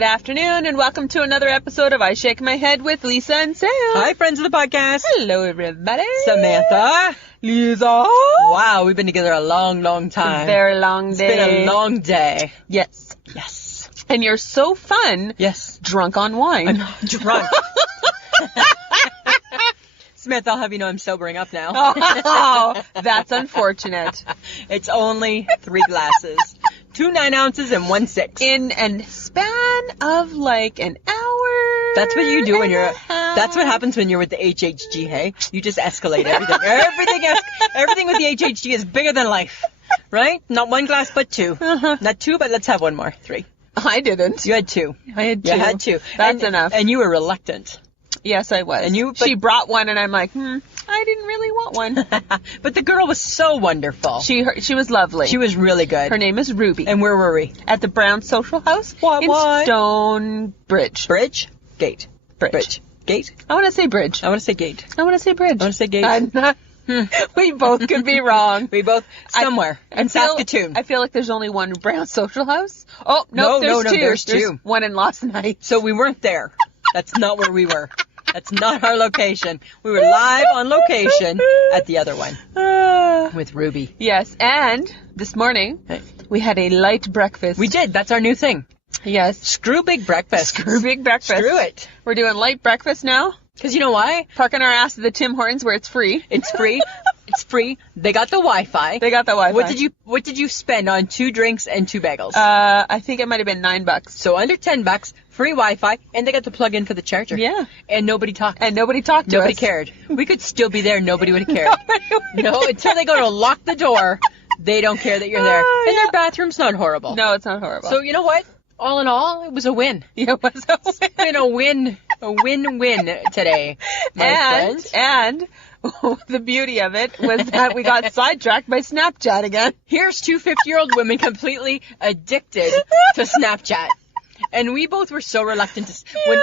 Good afternoon, and welcome to another episode of I Shake My Head with Lisa and Sam. Hi, friends of the podcast. Hello, everybody. Samantha. Lisa. Wow, we've been together a long, long time. A very long day. It's been a long day. Yes. Yes. And you're so fun. Yes. Drunk on wine. I'm drunk. Samantha, I'll have you know I'm sobering up now. Oh, that's unfortunate. It's only 3 glasses. 2 9 ounces and 1 6. In a span of like an hour. That's what you do when you're. Half. That's what happens when you're with the HHG. Hey, you just escalate everything. Everything with the HHG is bigger than life, right? Not 1 glass, but 2. Not 2, but let's have 1 more. 3. I didn't. You had 2. I had 2. You had 2. That's enough. And you were reluctant. Yes, I was. And she brought one, and I'm like, I didn't really want one. But the girl was so wonderful. She was lovely. She was really good. Her name is Ruby. And where were we? At the Brown Social House in Stonebridge. Bridge? Gate. Bridge. Gate? I want to say bridge. I want to say gate. I want to say bridge. I want to say gate. I'm not. We both could be wrong. We both somewhere in Saskatoon. I feel like there's only one Brown Social House. Oh no, no, there's 2. there's 2. One in Lost Night. So we weren't there. That's not where we were. That's not our location. We were live on location at the other one with Ruby. Yes, and this morning we had a light breakfast. We did. That's our new thing. Yes. Screw big breakfast. Screw big breakfast. Screw it. We're doing light breakfast now. Because you know why? Parking our ass at the Tim Hortons where it's free. It's free. It's free. They got the Wi-Fi. They got the Wi-Fi. What did you spend on 2 drinks and 2 bagels? I think it might have been $9. So under $10, free Wi-Fi, and they got to plug in for the charger. Yeah. And nobody talked. Nobody to us. Nobody cared. We could still be there. Nobody would have cared. No, until they go to lock the door, they don't care that you're there. And their bathroom's not horrible. No, it's not horrible. So you know what? All in all, it was a win. Yeah, it was a win. It's been a win. A win-win today, my friends. And the beauty of it was that we got sidetracked by Snapchat again. Here's 2 50-year-old women completely addicted to Snapchat. And we both were so reluctant to. When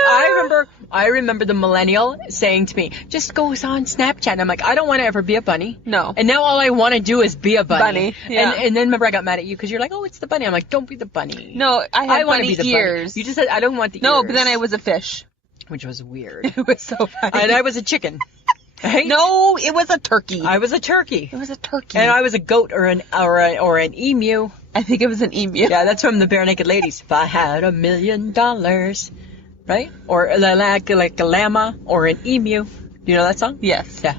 I remember the millennial saying to me, "Just go on Snapchat." And I'm like, I don't want to ever be a bunny. No. And now all I want to do is be a bunny. Yeah. And then remember I got mad at you because you're like, "Oh, it's the bunny." I'm like, "Don't be the bunny." No, I want to bunny be the ears. Bunny. You just said I don't want the ears. No, but then I was a fish. Which was weird. It was so funny. And I was a chicken. Right? No, it was a turkey. I was a turkey. It was a turkey. And I was a goat or an emu. I think it was an emu. Yeah, that's from the Bare Naked Ladies. If I had $1 million, right? Or like a llama or an emu. Do you know that song? Yes. Yeah.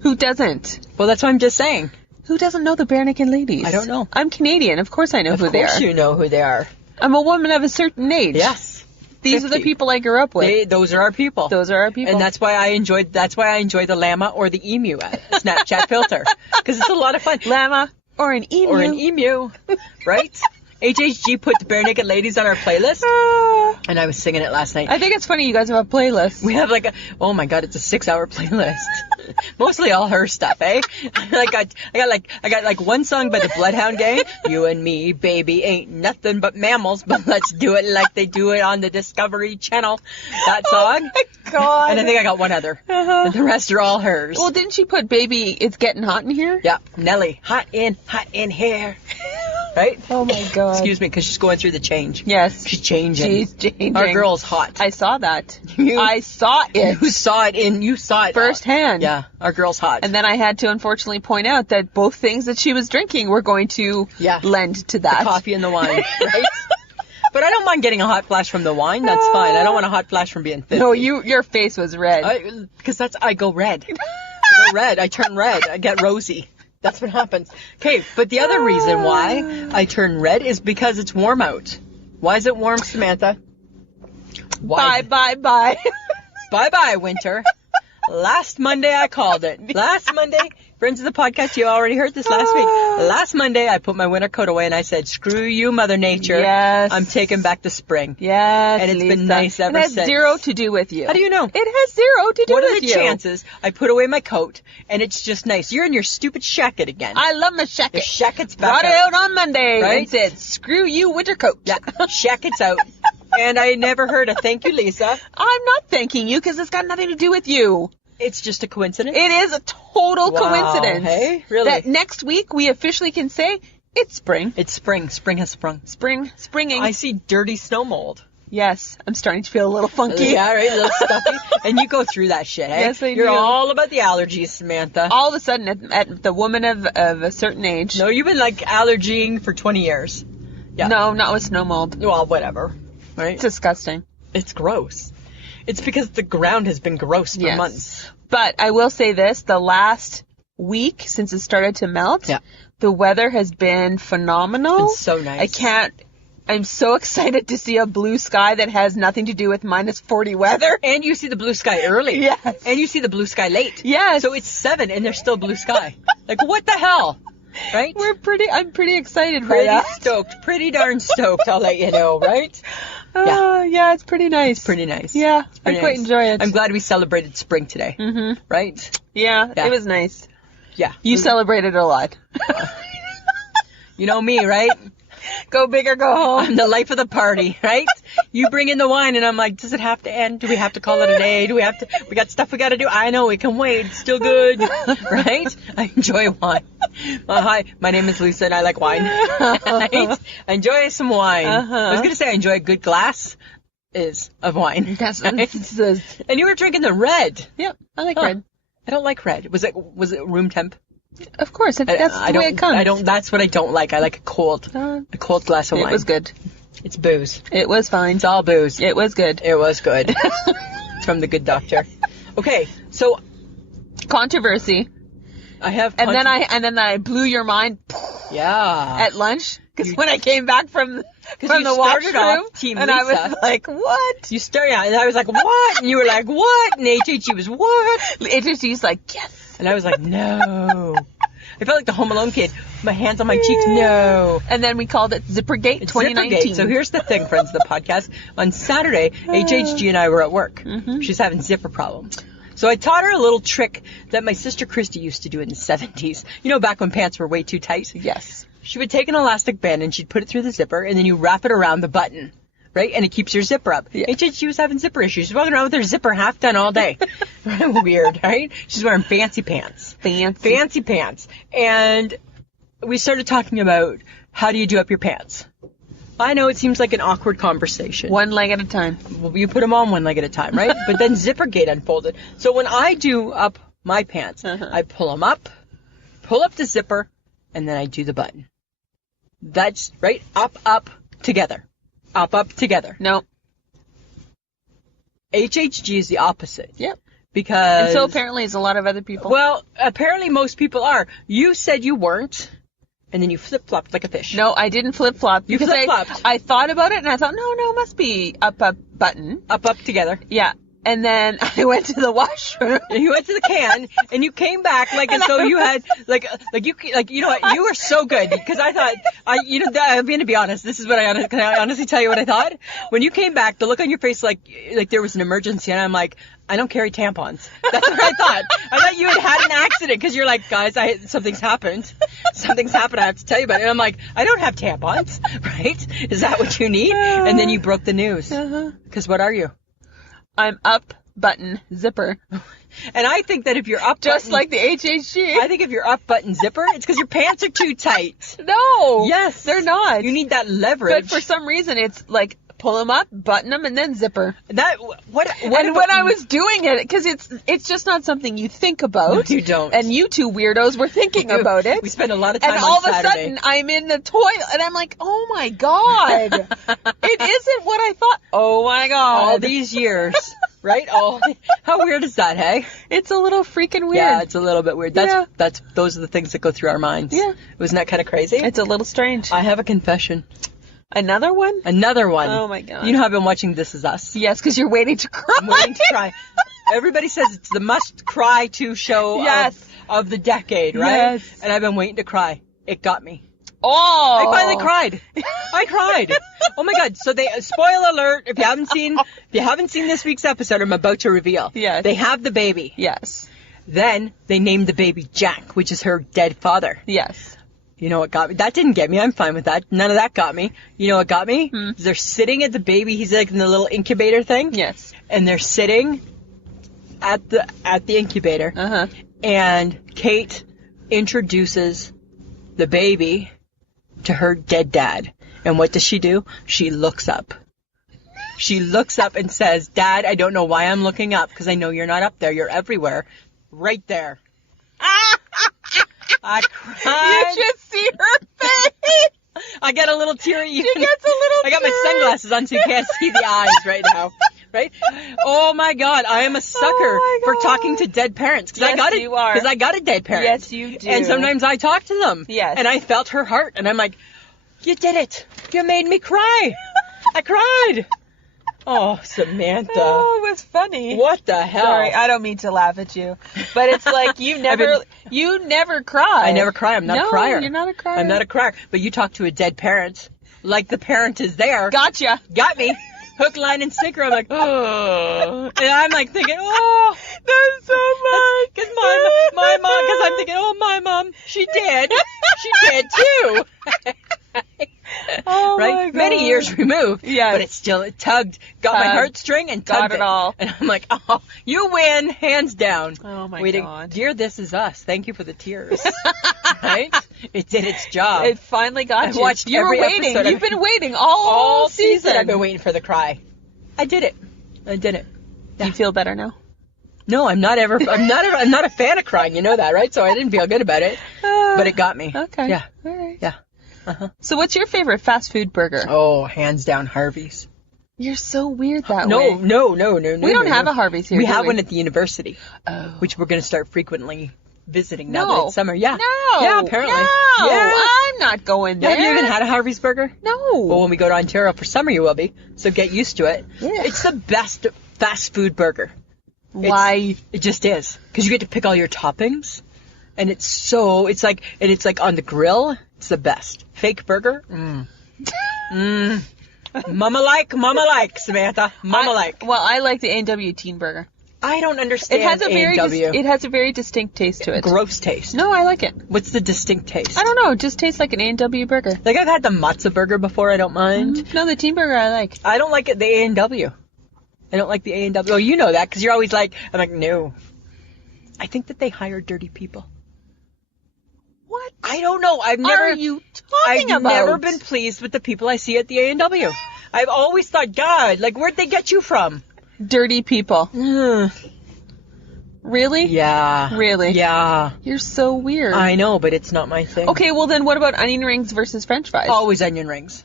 Who doesn't? Well, that's what I'm just saying. Who doesn't know the Bare Naked Ladies? I don't know. I'm Canadian. Of course I know who they are. Of course you know who they are. I'm a woman of a certain age. Yes. These 50. Are the people I grew up with. Those are our people. Those are our people. And that's why I enjoy the llama or the emu Snapchat filter. Because it's a lot of fun. Llama or an emu. Or an emu. Right? HHG put the Bare Naked Ladies on our playlist. And I was singing it last night. I think it's funny you guys have a playlist. We have oh my god, it's a 6-hour playlist. Mostly all her stuff, eh? I got 1 song by the Bloodhound Gang. You and me, baby, ain't nothing but mammals, but let's do it like they do it on the Discovery Channel. That song. Oh my god. And I think I got 1 other. And the rest are all hers. Well, didn't she put Baby It's Getting Hot in here? Yeah, Nelly. Hot in here. Right? Oh my god. Excuse me, because she's going through the change. Yes. She's changing. She's changing. Our girl's hot. I saw that. I saw it. You saw it firsthand. Yeah, our girl's hot. And then I had to unfortunately point out that both things that she was drinking were going to lend to that. The coffee and the wine, right? But I don't mind getting a hot flash from the wine. That's fine. I don't want a hot flash from being 50. No, your face was red. Because I go red. I go red. I turn red. I get rosy. That's what happens. Okay, but the other reason why I turn red is because it's warm out. Why is it warm, Samantha? Bye. Bye-bye, winter. Last Monday I called it. Last Monday, friends of the podcast, you already heard this last week. Last Monday I put my winter coat away and I said, screw you, Mother Nature. Yes. I'm taking back the spring. Yes, and it's been nice ever since. It has zero to do with you. How do you know? It has zero to do with you. What are the chances I put away my coat and it's just nice? You're in your stupid shacket again. I love my shacket. The shacket's back Brought it out on Monday right? and said, screw you, winter coat. Yeah, shacket's out. And I never heard a thank you, Lisa. I'm not thanking you because it's got nothing to do with you. It's just a coincidence? It is a total coincidence. Hey, really? That next week we officially can say it's spring. It's spring. Spring has sprung. Springing. I see dirty snow mold. Yes, I'm starting to feel a little funky. Yeah, right, a little stuffy. And you go through that shit, eh? Yes, I You're do. all about the allergies, Samantha. All of a sudden, at the woman of a certain age. No, you've been like allergying for 20 years. Yeah. No, not with snow mold. Well, whatever. Right? It's disgusting. It's gross. It's because the ground has been gross for months. But I will say this, the last week since it started to melt, the weather has been phenomenal. It's been so nice. I'm so excited to see a blue sky that has nothing to do with minus 40 weather. And you see the blue sky early. Yes. And you see the blue sky late. Yes. So it's 7 and there's still blue sky. Like, what the hell? Right? I'm pretty excited by that. Pretty stoked. Pretty darn stoked, I'll let you know, right? Yeah, it's pretty nice. It's pretty nice. Yeah, I quite enjoy it. I'm glad we celebrated spring today. Mm-hmm. Right? Yeah, it was nice. Yeah. You celebrated a lot. You know me, right? Go big or go home. I'm the life of the party, right? You bring in the wine and I'm like, does it have to end? Do we have to call it a day? We got stuff we got to do? I know, we can wait. It's still good, right? I enjoy wine. Hi, my name is Lisa and I like wine. Right? I enjoy some wine. I was going to say I enjoy a good glass of wine. That's right? And you were drinking the red. Yep, I like red. I don't like red. Was it room temp? Of course, that's the way it comes. That's what I don't like. I like a cold glass of wine. It was good. It's booze. It was fine. It's all booze. It was good. It was good. It's from the good doctor. Okay, so controversy. I have. And then I blew your mind. Yeah. At lunch, because when I came back from the washroom, Team and Lisa. I was like, "What?" You started out, and I was like, "What?" And you were like, "What?" And HHG was, "What?" HHG's like, "Yes." And I was like, "No." I felt like the Home Alone kid. My hands on my cheeks. No. And then we called it Zippergate 2019. Zippergate. So here's the thing, friends of the podcast. On Saturday, HHG and I were at work. Mm-hmm. She's having zipper problems. So I taught her a little trick that my sister Christy used to do in the 70s. You know, back when pants were way too tight? Yes. She would take an elastic band and she'd put it through the zipper and then you wrap it around the button. Right? And it keeps your zipper up. Yeah. HHG was having zipper issues. She's walking around with her zipper half done all day. Weird, right? She's wearing fancy pants. Fancy pants. And we started talking about how do you do up your pants. I know it seems like an awkward conversation. One leg at a time. Well, you put them on one leg at a time, right? But then Zippergate unfolded. So when I do up my pants, I pull them up, pull up the zipper, and then I do the button. That's right. Up, together. Up, together. No. HHG is the opposite. Yep. Because... And so apparently is a lot of other people. Well, apparently most people are. You said you weren't, and then you flip-flopped like a fish. No, I didn't flip-flop. You flip-flopped. I thought about it, and I thought, no, must be up, button. Up, together. Yeah. And then I went to the washroom. And you went to the can, and you came back as though you had, you know what, you were so good, because I thought, I'm going to be honest, this is what can I honestly tell you what I thought? When you came back, the look on your face like there was an emergency, and I'm like, I don't carry tampons. That's what I thought. I thought you had an accident, because you're like, guys, something's happened. Something's happened, I have to tell you about it. And I'm like, I don't have tampons, right? Is that what you need? And then you broke the news. Because what are you? I'm up, button, zipper. And I think that if you're up just like the HHG. I think if you're up button zipper, it's because your pants are too tight. No. Yes. They're not. You need that leverage. But for some reason, it's like pull them up, button them, and then zipper. When I was doing it, because it's just not something you think about. No, you don't. And you two weirdos were thinking about it. We spent a lot of time on Saturday. And all of a sudden, I'm in the toilet, and I'm like, oh my God. It isn't what I thought. Oh my God. All these years. Right? Oh, how weird is that, hey? It's a little freaking weird. Yeah, it's a little bit weird. Those are the things that go through our minds. Yeah. Wasn't that kind of crazy? It's a little strange. I have a confession. Another one? Another one. Oh my God. You know how I've been watching This Is Us? Yes, because you're waiting to cry. I'm waiting to cry. Everybody says it's the must-cry to show of the decade, right? Yes. And I've been waiting to cry. It got me. Oh! I finally cried. I cried. Oh my God. So spoiler alert, if you haven't seen this week's episode, I'm about to reveal. Yes. They have the baby. Yes. Then they named the baby Jack, which is her dead father. Yes. You know what got me? That didn't get me. I'm fine with that. None of that got me. You know what got me? They're sitting at the baby. He's like in the little incubator thing. Yes. And they're sitting at the incubator. And Kate introduces the baby to her dead dad. And what does she do? She looks up. She looks up and says, Dad, I don't know why I'm looking up because I know you're not up there. You're everywhere. Right there. I cried. You should see her face. I get a little teary. She gets a little I got my sunglasses on so you can't see the eyes right now. Right? Oh my God, I am a sucker for talking to dead parents. Yes, you are. Because I got a dead parent. Yes, you do. And sometimes I talk to them. Yes. And I felt her heart. And I'm like, you did it. You made me cry. I cried. Oh, Samantha. Oh, it was funny. What the hell? Sorry, I don't mean to laugh at you, but it's like you never cry. I never cry. I'm not a crier. You're not a crier. I'm not a crier. But you talk to a dead parent, like the parent is there. Gotcha. Got me. Hook, line, and sinker. I'm like, oh. And I'm like thinking, oh. There's so much. Because my mom, because I'm thinking, oh, my mom, she did. She did too. Oh right? my God. Many years removed. Yes. But it tugged, got my heartstring and tugged got it all. And I'm like, oh, you win, hands down. Oh my God. Dear This Is Us, thank you for the tears. Right? It did its job. It finally got you. Watched You were every waiting. episode. You've been waiting all season. I've been waiting for the cry. I did it. Do you feel better now? No, I'm not a fan of crying. You know that, right? So I didn't feel good about it. But it got me. Okay. Yeah. All right. Yeah. So what's your favorite fast food burger? Oh, hands down, Harvey's. You're so weird that No. way. We We don't have a Harvey's here. We do have one at the university, which we're going to start frequently visiting now that it's summer. Yeah. No. Yeah, apparently. No. Yeah. I'm not going there. Have you even had a Harvey's burger? No. Well, when we go to Ontario for summer, you will be. So get used to it. Yeah. It's the best fast food burger. Why? It just is. Because you get to pick all your toppings. And it's like on the grill. It's the best. Fake burger. Mama like, Samantha. Mama like. Well, I like the A&W teen burger. I don't understand It has A&W. it has a very distinct taste to it. Gross taste. No, I like it. What's the distinct taste? I don't know. It just tastes like an A&W burger. Like I've had the matzo burger before. I don't mind. No, the teen burger I like. I don't like it. The A&W. I don't like the A&W. Oh, you know that because you're always like, I'm like, no. I think that they hire dirty people. What? I don't know. Are you talking I've about? never been pleased with the people I see at the A&W. I've always thought, God, like, where'd they get you from? Dirty people. Really? Yeah. Really? Yeah. You're so weird. I know, but it's not my thing. Okay, well then what about onion rings versus french fries? Always onion rings.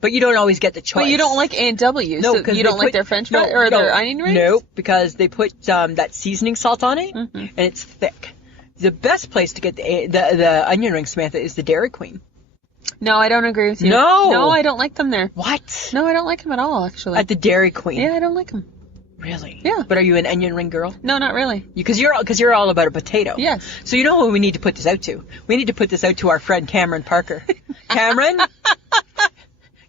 But you don't always get the choice. But you don't like A&W, No, so because you don't like their french fries or their onion rings? No, because they put that seasoning salt on it, Mm-hmm. and it's thick. The best place to get the onion rings, Samantha, is the Dairy Queen. No, I don't agree with you. No. No, I don't like them there. What? No, I don't like them at all, actually. At the Dairy Queen? Yeah, I don't like them. Really? Yeah. But are you an onion ring girl? No, not really. Because you're all about a potato. Yes. So you know who we need to put this out to? We need to put this out to our friend Cameron Parker.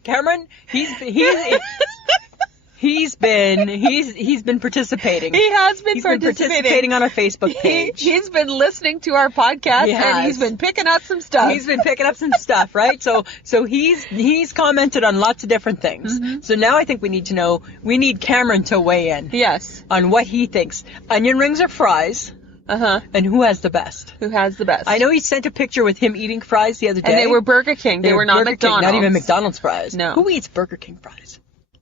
Cameron, he's been participating. He has been He's been participating on our Facebook page. He's been listening to our podcast He has. and he's been picking up some stuff. He's been picking up some stuff, right? So he's commented on lots of different things. Mm-hmm. So now I think we need Cameron to weigh in Yes. on what he thinks. Onion rings or fries, and who has the best. Who has the best? I know he sent a picture with him eating fries the other day. And they were Burger King. They were not Burger King, McDonald's. not even McDonald's fries. No. Who eats Burger King fries?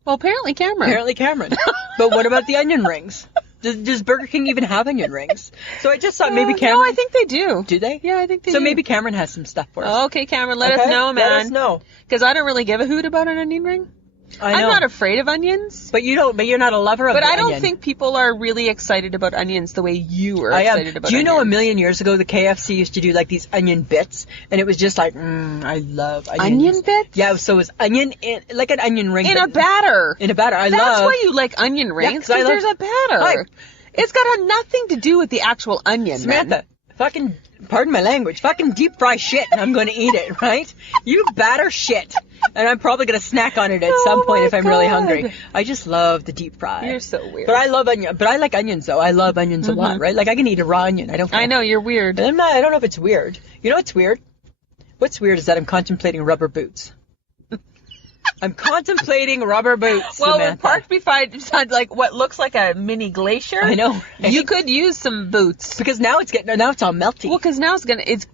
Well, apparently Cameron. Apparently Cameron. But what about the onion rings? Does Burger King even have onion rings? So I just thought maybe Cameron... No, I think they do. Do they? Yeah, I think they do. So maybe Cameron has some stuff for us. Okay, Cameron, let us know, man. Let us know. Because I don't really give a hoot about an onion ring. I know. I'm not afraid of onions. But you're not a lover of But the I don't onion. think people are really excited about onions the way you are excited about onions. Do you know a million years ago the KFC used to do like these onion bits, and it was just like, I love onions. Onion bits? Yeah, so it was onion like an onion ring In a batter. In a batter. That's why you like onion rings, 'cause I because love- there's a batter. It's got nothing to do with the actual onion, Samantha, man. fucking, pardon my language, fucking deep fry shit, and I'm going to eat it, right? You batter shit. And I'm probably going to snack on it at some point if I'm really hungry. I just love the deep fry. You're so weird. But I love onion. But I like onions, though. I love onions a lot, right? Like, I can eat a raw onion. I don't care. I know, you're weird. But I don't know if it's weird. You know what's weird? What's weird is that I'm contemplating rubber boots. I'm contemplating rubber boots, Well, we're Samantha. parked beside like what looks like a mini glacier. I know, right? You could use some boots. Because now it's all melty. Well, because now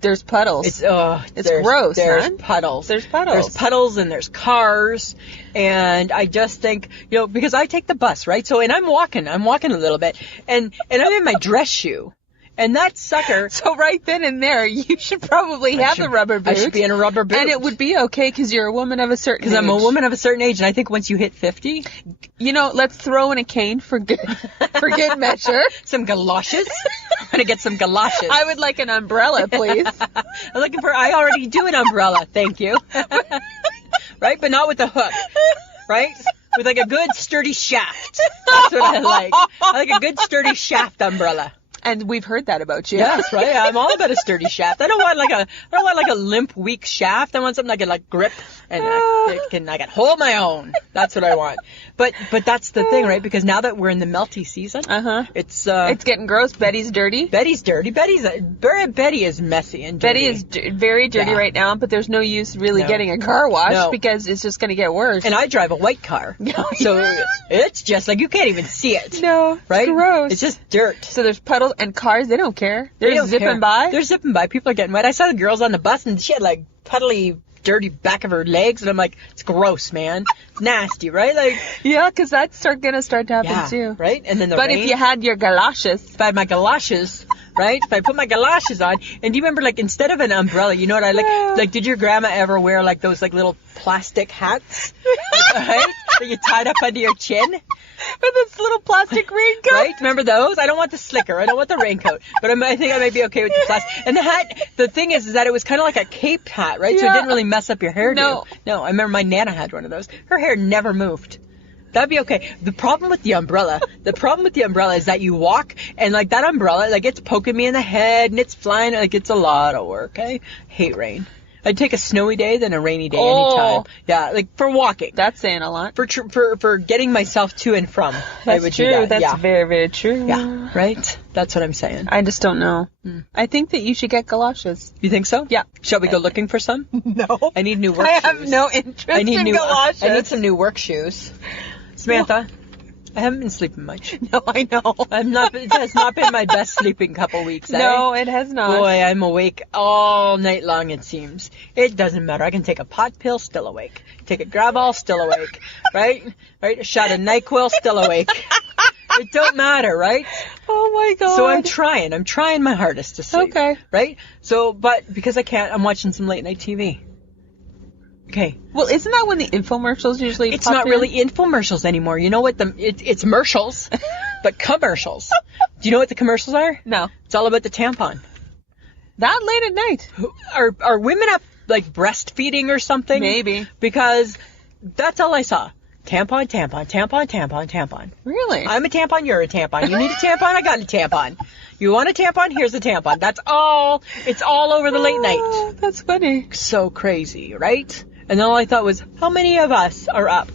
there's puddles. It's gross, There's man. puddles. There's puddles. There's puddles and there's cars, and I just think, because I take the bus, right? So, and I'm walking a little bit, and I'm in my dress shoe. And that sucker. So right then and there, you should probably have a rubber boot. I should be in a rubber boot. And it would be okay because you're a woman of a certain age. Because I'm a woman of a certain age, and I think once you hit 50... let's throw in a cane for good measure. Some galoshes. I'm going to get some galoshes. I would like an umbrella, please. I already do an umbrella, thank you. Right? But not with the hook. Right? With like a good sturdy shaft. That's what I like. I like a good sturdy shaft umbrella. And we've heard that about you. Yes, right. I'm all about a sturdy shaft. I don't want like a limp, weak shaft. I want something I can like grip and I can hold my own. That's what I want. But that's the thing, right? Because now that we're in the melty season, it's getting gross. Betty's dirty. Betty is messy and dirty. Betty is very dirty right now, but there's no use really getting a car wash because it's just going to get worse. And I drive a white car, so it's just like you can't even see it. No, right? Gross. It's just dirt. So there's puddles. And cars, they don't care. They're zipping by. They're zipping by. People are getting wet. I saw the girls on the bus, and she had like puddly, dirty back of her legs, and I'm like, it's gross, man. It's nasty, right? Like, yeah, because that's gonna start to happen too, right? And then but if you had your galoshes, if I had my galoshes, right? If I put my galoshes on, and do you remember, like, instead of an umbrella, you know what I like? Like, did your grandma ever wear like those like little plastic hats, right? That you tied up under your chin? With this little plastic raincoat. Right? Remember those? I don't want the slicker. I don't want the raincoat. But I think I might be okay with the plastic. And the hat, the thing is that it was kind of like a cape hat, right? Yeah. So it didn't really mess up your hairdo. No, I remember my Nana had one of those. Her hair never moved. That'd be okay. The problem with the umbrella is that you walk and like that umbrella, like it's poking me in the head and it's flying. Like it's a lot of work. I hate rain. I'd take a snowy day than a rainy day anytime. Yeah, like for walking. That's saying a lot. For getting myself to and from. That's I would true. do that. That's very, very true. Yeah, right? That's what I'm saying. I just don't know. I think that you should get galoshes. You think so? Yeah. Shall we go looking for some? No. I need new work shoes. I have no interest in galoshes. I need some new work shoes. Samantha, I haven't been sleeping much. No, I know. It has not been my best sleeping couple weeks. No, it has not. Boy, I'm awake all night long, it seems. It doesn't matter. I can take a pot pill, still awake. Take a Gravol, still awake. Right? A shot of NyQuil, still awake. It don't matter, right? Oh my God. So I'm trying my hardest to sleep. Okay. Right? So, but because I can't, I'm watching some late night TV. Okay. Well, isn't that when the infomercials usually It's not really infomercials anymore. You know what? It's commercials, but commercials. Do you know what the commercials are? No. It's all about the tampon. That late at night. Are women up like breastfeeding or something? Maybe. Because that's all I saw. Tampon, tampon, tampon, tampon, tampon. Really? I'm a tampon, you're a tampon. You need a tampon, I got a tampon. You want a tampon? Here's a tampon. That's all. It's all over the late night. That's funny. So crazy, right? And all I thought was, how many of us are up?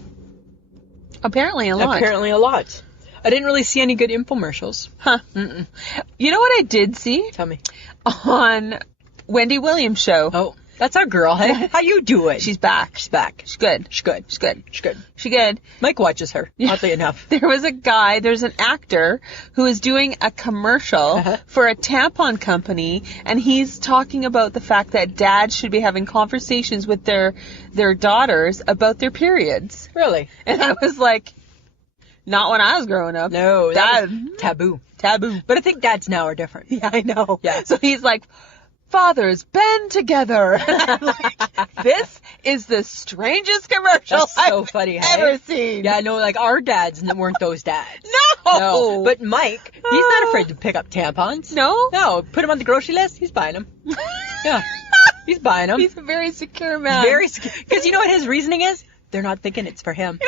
Apparently a lot. Apparently a lot. I didn't really see any good infomercials. Huh. Mm-mm. You know what I did see? Tell me. On Wendy Williams' show. Oh, that's our girl, hey? How you doing? She's back. She's back. She's good. She's good. She's good. She's good. She's good. Mike watches her, oddly enough. There's an actor who is doing a commercial for a tampon company, and he's talking about the fact that dads should be having conversations with their daughters about their periods. Really? And I was like, not when I was growing up. No, that was taboo. Taboo. But I think dads now are different. Yeah, I know. Yeah. So he's like, fathers, bend together. I'm like, this is the strangest commercial so funny, ever seen. Yeah, no, like our dads weren't those dads. No. But Mike, he's not afraid to pick up tampons. No, put him on the grocery list. He's buying them. Yeah, he's buying them. He's a very secure man. Very secure. Because you know what his reasoning is? They're not thinking it's for him.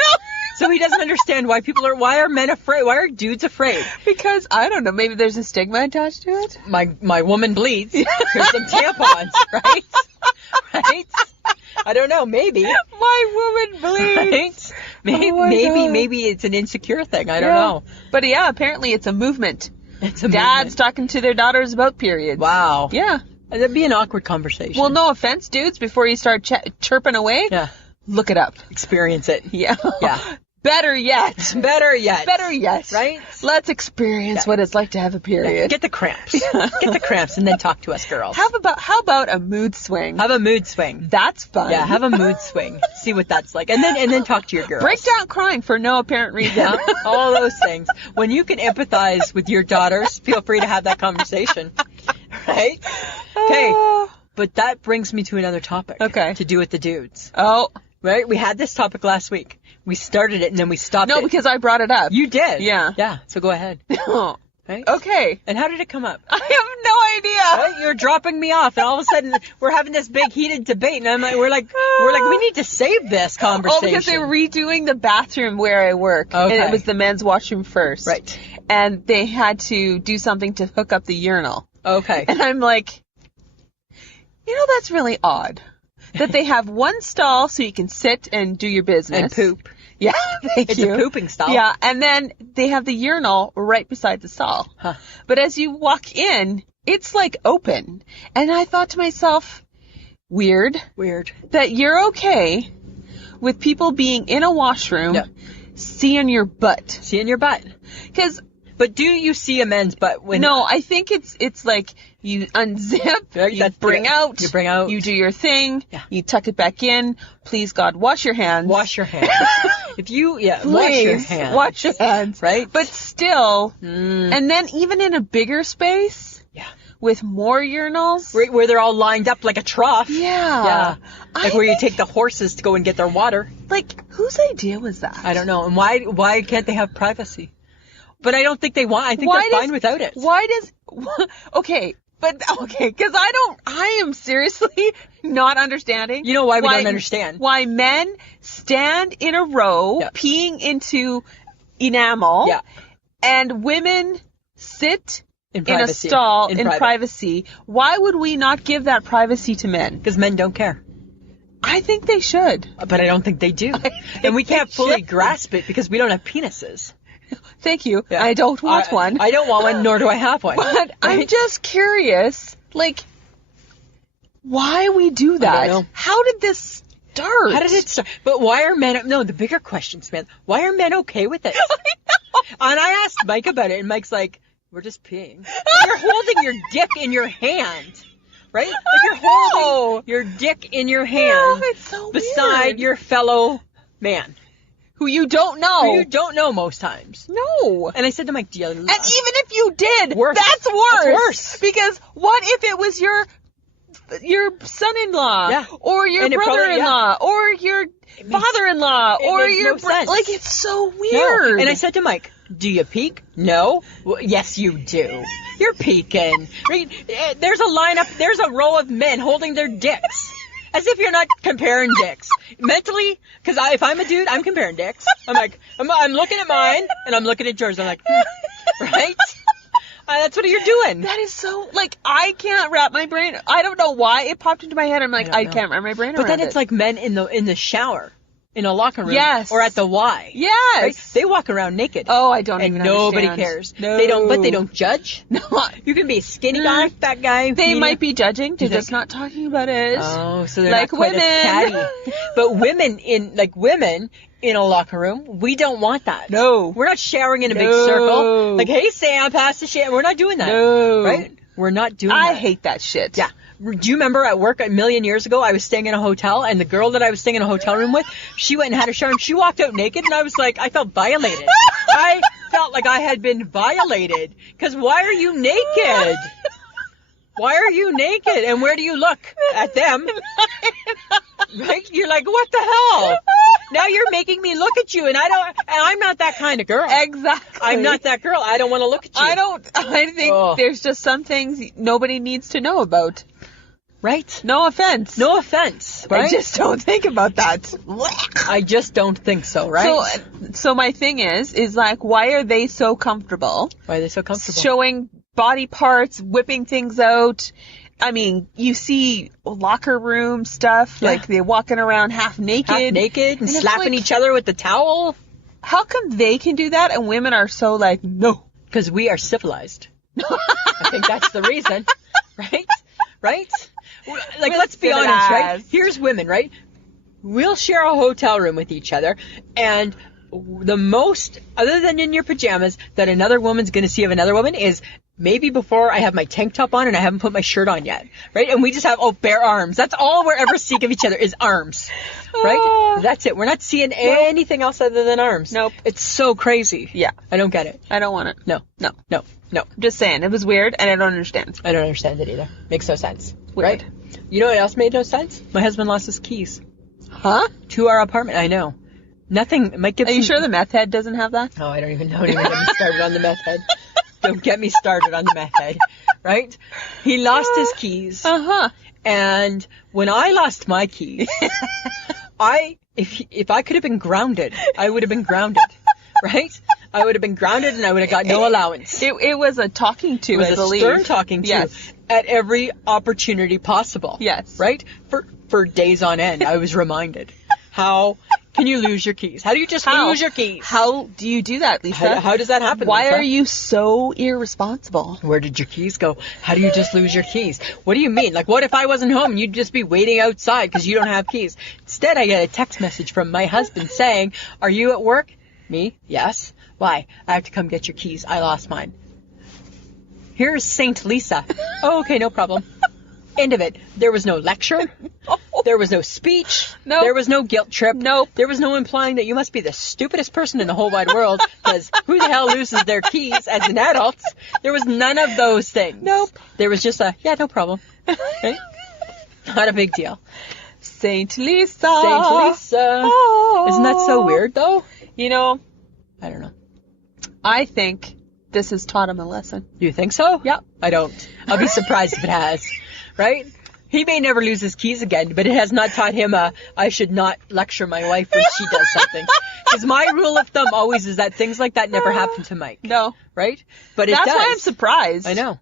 So he doesn't understand why are men afraid? Why are dudes afraid? Because, I don't know, maybe there's a stigma attached to it? My woman bleeds. Here's some tampons, right? Right? I don't know, maybe. My woman bleeds. Right? Maybe it's an insecure thing. I don't know. But yeah, apparently it's a movement. It's a Dads movement. talking to their daughters about periods. Wow. Yeah. That'd be an awkward conversation. Well, no offense, dudes, before you start chirping away. Yeah. look it up. Experience it. Yeah. Yeah. Better yet. Better yet. Better yet. Right? Let's experience what it's like to have a period. Get the cramps. Get the cramps and then talk to us girls. How about a mood swing? Have a mood swing. That's fun. Yeah, have a mood swing. See what that's like. And then talk to your girls. Break down crying for no apparent reason. Yeah, all those things. When you can empathize with your daughters, feel free to have that conversation. Right? Okay. But that brings me to another topic. Okay. To do with the dudes. Oh. Right? We had this topic last week. We started it and then we stopped it. No, because I brought it up. You did. Yeah. Yeah. So go ahead. Oh. Right? Okay. And how did it come up? I have no idea. Right? You're dropping me off, and all of a sudden we're having this big heated debate, and I'm like, we're like, we need to save this conversation. Oh, because they were redoing the bathroom where I work, Okay. and it was the men's washroom first. Right. And they had to do something to hook up the urinal. Okay. And I'm like, that's really odd. That they have one stall so you can sit and do your business. And poop. Yeah, thank It's you. a pooping stall. Yeah, and then they have the urinal right beside the stall. Huh. But as you walk in, it's like open. And I thought to myself, weird that you're okay with people being in a washroom, seeing your butt. Seeing your butt. But do you see a men's butt when... No, I think it's like you unzip, you bring out, you do your thing, you tuck it back in. Please, God, wash your hands. Wash your hands. If you, Please, wash your hands. Wash your hands. Right? But still, and then even in a bigger space, with more urinals. Right, where they're all lined up like a trough. Yeah. Yeah. Like where you take the horses to go and get their water. Like, whose idea was that? I don't know. And why can't they have privacy? But I don't think they want. I think they're fine without it. Okay, because I am seriously not understanding. You know why we don't understand? Why men stand in a row peeing into enamel and women sit in a stall in privacy. Why would we not give that privacy to men? Because men don't care. I think they should. But I don't think they do. And we can't fully grasp it because we don't have penises. Thank you. Yeah. I don't want one. I don't want one, nor do I have one. But right? I'm just curious, why we do that? I don't know. How did this start? How did it start? But why are men... No, the bigger questions, man. Why are men okay with it? I know. And I asked Mike about it, and Mike's like, we're just peeing. You're holding your dick in your hand. Right? Like you're holding your dick in your hand it's so beside weird. your fellow man. Who you don't know. Who you don't know most times. No. And I said to Mike, do you love? And even if you did, worse. That's worse. That's worse. Because what if it was your son-in-law, or your brother-in-law, or your father-in-law, or your like it's so weird. No. And I said to Mike, do you peek? No. Well, yes, you do. You're peeking. Right? There's a lineup. There's a row of men holding their dicks. As if you're not comparing dicks. Mentally, because if I'm a dude, I'm comparing dicks. I'm like, I'm looking at mine, and I'm looking at yours. I'm like, right? That's what you're doing. That is so, I can't wrap my brain. I don't know why it popped into my head. I'm like, I can't wrap my brain around it. But then it's like men in the shower. In a locker room. Yes. Or at the Y. Yes. Right? They walk around naked. Oh, I don't even understand. And nobody cares. No. They don't judge. No. You can be a skinny guy, fat guy. They might be judging. They're just not talking about it. Oh, so they're not quite as catty. But women in a locker room, we don't want that. No. We're not showering in a big circle. Like, hey, Sam, pass the shit. We're not doing that. No. Right? We're not doing that. I hate that shit. Yeah. Do you remember at work a million years ago, I was staying in a hotel, and the girl that I was staying in a hotel room with, she went and had a shower, and she walked out naked, and I was like, I felt violated. I felt like I had been violated. Because why are you naked? Why are you naked? And where do you look? At them. Right? You're like, what the hell? Now you're making me look at you, and I'm not that kind of girl. Exactly. I'm not that girl. I don't want to look at you. I think there's just some things nobody needs to know about. Right? No offense. No offense. Right? I just don't think about that. I just don't think so, right? So my thing is why are they so comfortable? Why are they so comfortable? Showing body parts, whipping things out. I mean, you see locker room stuff, like they're walking around half naked and slapping each other with the towel. How come they can do that and women are so no? Because we are civilized. I think that's the reason. Right? Right? Let's be honest, right? Here's women, right? we'll share a hotel room with each other, and the most, other than in your pajamas, that another woman's going to see of another woman is maybe before I have my tank top on and I haven't put my shirt on yet, right? And we just have, bare arms. That's all we're ever seeing of each other is arms, right? That's it. We're not seeing anything else other than arms. Nope. It's so crazy. Yeah. I don't get it. I don't want it. No. Just saying, it was weird, and I don't understand. I don't understand it either. Makes no sense. Weird. Right? You know what else made no sense? My husband lost his keys. Huh? To our apartment. I know. Nothing. Mike Gibson. Are you sure the meth head doesn't have that? Oh, I don't even know. Don't even get me started on the meth head. Don't get me started on the meth head. Right? He lost his keys. Uh-huh. And when I lost my keys, if I could have been grounded, I would have been grounded. Right? I would have been grounded and I would have got no allowance. It was a talking to, I believe. It was a stern talking to. Yes. At every opportunity possible. Yes. Right? For days on end, I was reminded. How can you lose your keys? How do you just lose your keys? How do you do that, Lisa? How does that happen, Why Lisa? are you so irresponsible? Where did your keys go? How do you just lose your keys? What do you mean? Like, what if I wasn't home and you'd just be waiting outside because you don't have keys? Instead, I get a text message from my husband saying, "Are you at work?" Me? Yes. Why? I have to come get your keys. I lost mine. Here's Saint Lisa. Oh, okay, no problem. End of it. There was no lecture. There was no speech. No. There was no guilt trip. Nope. There was no implying that you must be the stupidest person in the whole wide world because who the hell loses their keys as an adult? There was none of those things. Nope. There was just no problem. Right? Not a big deal. Saint Lisa. Saint Lisa. Oh. Isn't that so weird, though? You know, I don't know. I think this has taught him a lesson. You think so? Yeah. I don't. I'll be surprised if it has. Right? He may never lose his keys again, but it has not taught him I should not lecture my wife when she does something. Because my rule of thumb always is that things like that never happen to Mike. No. Right? But it does. That's why I'm surprised. I know.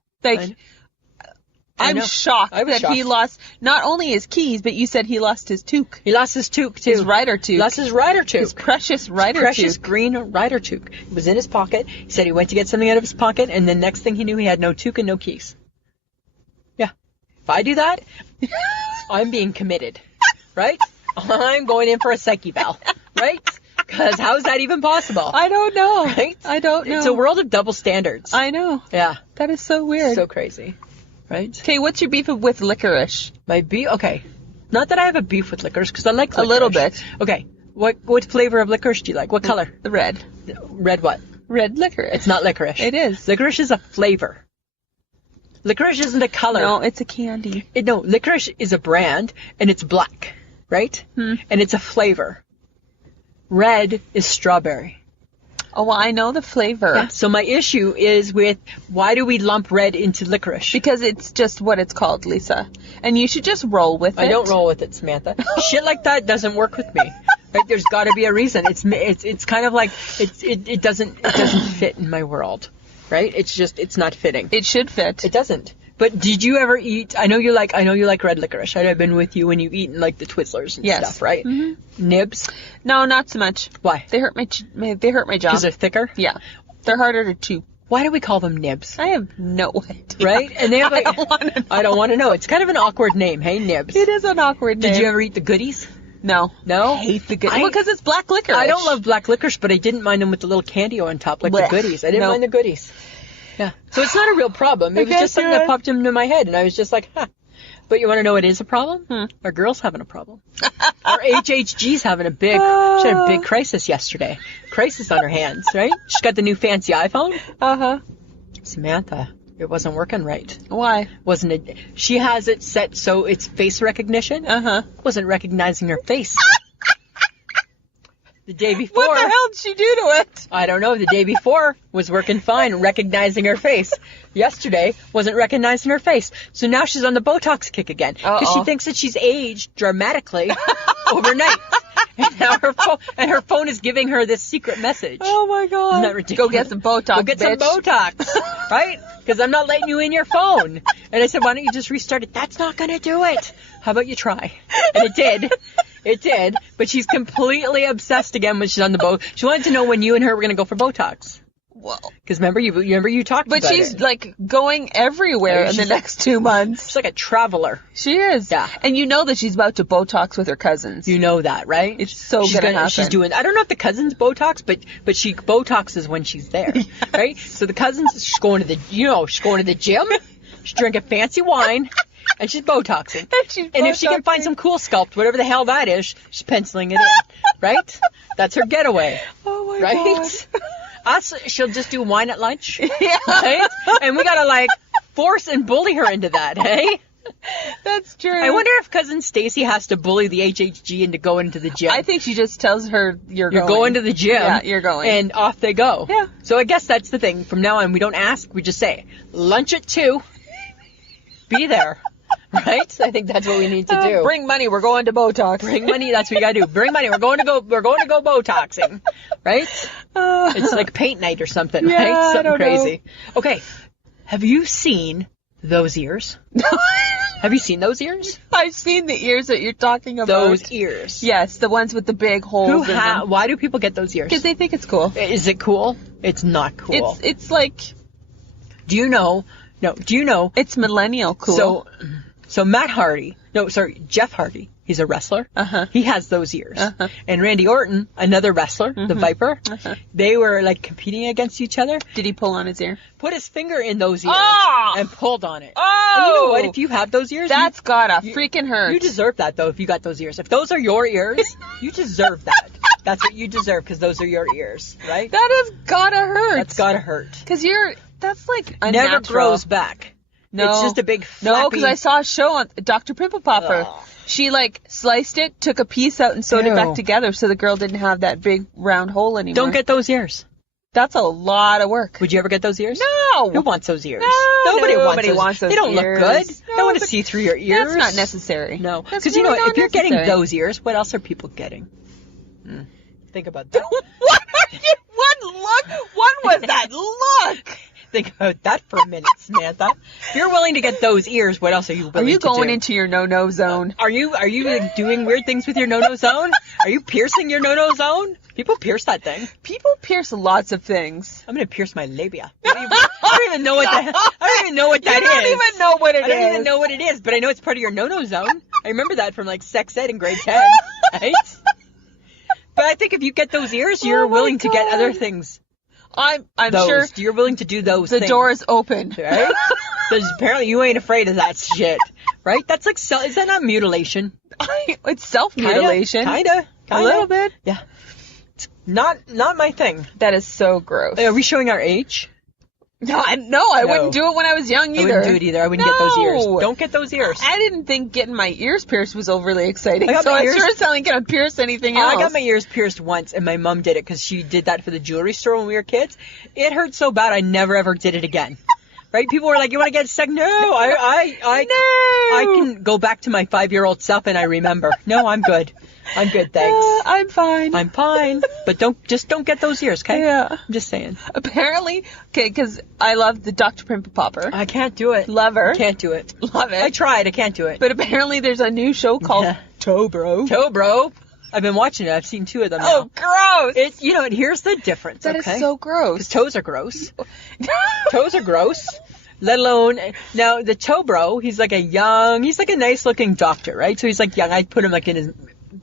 I'm shocked I was that shocked. he lost not only his keys, but you said he lost his toque. He lost his toque, too. His rider toque. Lost his rider toque. His precious rider Precious toque. green rider toque. It was in his pocket. He said he went to get something out of his pocket, and the next thing he knew, he had no toque and no keys. Yeah. If I do that, I'm being committed. Right? I'm going in for a psyche eval. Right? Because how is that even possible? I don't know. Right? I don't know. It's a world of double standards. I know. Yeah. That is so weird. So crazy. Right? Okay, what's your beef with licorice? My beef? Okay. Not that I have a beef with licorice, because I like licorice. A little bit. Okay. What flavor of licorice do you like? What color? The red. Red what? Red licorice. It's not licorice. It is. Licorice is a flavor. Licorice isn't a color. No, it's a candy. No, licorice is a brand, and it's black, right? And it's a flavor. Red is strawberry. Oh, well, I know the flavor. Yeah. So my issue is with why do we lump red into licorice? Because it's just what it's called, Lisa. And you should just roll with it. I don't roll with it, Samantha. Shit like that doesn't work with me. Right? There's got to be a reason. It's kind of like it doesn't fit in my world. Right? It's not fitting. It should fit. It doesn't. But did you ever eat? I know you like red licorice. I've been with you when you eat like the Twizzlers and stuff, right? Mm-hmm. Nibs? No, not so much. Why? They hurt my jaw. Because they're thicker. Yeah, they're harder to chew. Why do we call them nibs? I have no idea. Right? And they have like, I don't want to know. I don't want to know. It's kind of an awkward name. Hey, nibs. It is an awkward name. Did you ever eat the goodies? No. No? I hate the goodies. Well, because it's black licorice. I don't love black licorice, but I didn't mind them with the little candy on top, like the goodies. I didn't mind the goodies. Yeah. So it's not a real problem. It was just something that popped into my head, and I was just like, huh. But you want to know what is a problem? Our girl's having a problem. Our HHG's having a big, she had a big crisis yesterday. Crisis on her hands, right? She's got the new fancy iPhone. Uh-huh. Samantha, it wasn't working right. Why? Wasn't it? She has it set so it's face recognition. Uh-huh. Wasn't recognizing her face. The day before. What the hell did she do to it? I don't know. The day before was working fine, recognizing her face. Yesterday wasn't recognizing her face. So now she's on the Botox kick again. Because she thinks that she's aged dramatically overnight. And now her phone is giving her this secret message. Oh my God. Isn't that ridiculous? Go get some Botox, Go get some Botox. Right? Because I'm not letting you in your phone. And I said, why don't you just restart it? That's not going to do it. How about you try? And it did. It did. But she's completely obsessed again when she's on the boat. She wanted to know when you and her were going to go for Botox. Well, Because remember you talked but about she's it. like going everywhere in the She's next 2 months. She's like a traveler. She is. Yeah. And you know that she's about to Botox with her cousins. You know that, right? It's so she's gonna happen. She's doing. I don't know if the cousins Botox, but she Botoxes when she's there, right? So the cousins, she's going to the gym. She's drinking fancy wine, and she's Botoxing. And if she can find some cool sculpt, whatever the hell that is, she's penciling it in, right? That's her getaway. Oh my right? God. Us, she'll just do wine at lunch, Yeah. right? And we gotta like force and bully her into that, hey? That's true. I wonder if cousin Stacy has to bully the HHG into going into the gym. I think she just tells her you're going to the gym. Yeah, you're going. And off they go. Yeah. So I guess that's the thing. From now on, we don't ask. We just say, lunch at 2. Be there. Right? I think that's what we need to do. Bring money. We're going to Botox. Bring money. That's what you gotta do. Bring money. We're going to go Botoxing. Right? It's like paint night or something, Yeah, right? I Something don't crazy. Okay. Have you seen those ears? Have you seen those ears? I've seen the ears that you're talking about. Those ears. Yes, the ones with the big holes in them. Why do people get those ears? Because they think it's cool. Is it cool? It's not cool. It's like, Do you know? No. Do you know? it's millennial cool. So Jeff Hardy. He's a wrestler. Uh-huh. He has those ears. Uh-huh. And Randy Orton, another wrestler, the Viper, they were like competing against each other. Did he pull on his ear? Put his finger in those ears Oh! and pulled on it. Oh! And you know what? If you have those ears, That's gotta freaking hurt. you deserve that though. If you got those ears, if those are your ears, you deserve that. That's what you deserve because those are your ears, right? That has gotta hurt. That's gotta hurt. Because that's like unnatural. Never grows back. No. It's just a big No, flappy... because I saw a show on Dr. Pimple Popper. Ugh. She like sliced it, took a piece out, and sewed it Ew. back together, so the girl didn't have that big round hole anymore. Don't get those ears. That's a lot of work. Would you ever get those ears? No. Who wants those ears? No, Nobody nobody wants wants those They don't ears. look good. No, I don't want to but see through your ears. That's not necessary. No. That's Because, really not if you're getting necessary. those ears, what else are people getting? Think about that. What are you? What look? What was that look? Think about that for a minute, Samantha. If you're willing to get those ears, what else are you willing Are you to do? going into your no-no zone? Are you like, doing weird things with your no-no zone? Are you piercing your no-no zone? People pierce that thing. People pierce lots of things. I'm gonna pierce my labia. I don't even know what that. I don't even know what that You don't is. even know what it I don't is. even know what it is, but I know it's part of your no-no zone. I remember that from like sex ed in grade 10, right? But I think if you get those ears, you're Oh my willing to get God. other things. I'm Those. sure You're willing to do those the things. door is open. Right? Because apparently you ain't afraid of that shit. Right? That's like, is that not mutilation? It's self-mutilation. Kinda. A little bit. Yeah. It's not my thing. That is so gross. Are we showing our age? No, I wouldn't do it when I was young either. I wouldn't do it either. I wouldn't get those ears. No. Don't get those ears. I didn't think getting my ears pierced was overly exciting, I got so my I ears- sure as hell ain't gonna pierce anything else. I got my ears pierced once, and my mom did it because she did that for the jewelry store when we were kids. It hurt so bad, I never ever did it again. Right? People were like, "You want to get a second?" No, I can go back to my 5-year-old self, and I remember. No, I'm good. I'm good, thanks. I'm fine. I'm fine. But don't get those ears, okay? Yeah. I'm just saying. Apparently, okay, because I love the Dr. Pimple Popper. I can't do it. Love her. Can't do it. Love it. I tried. I can't do it. But apparently there's a new show called Yeah. Toebro. Toebro. I've been watching it. I've seen 2 of them now. Oh, gross. It's, and here's the difference, That is okay? so Because gross. toes are gross. Toes are gross. Let alone, now the Toebro, he's like a nice looking doctor, right? So he's like young. I'd put him like in his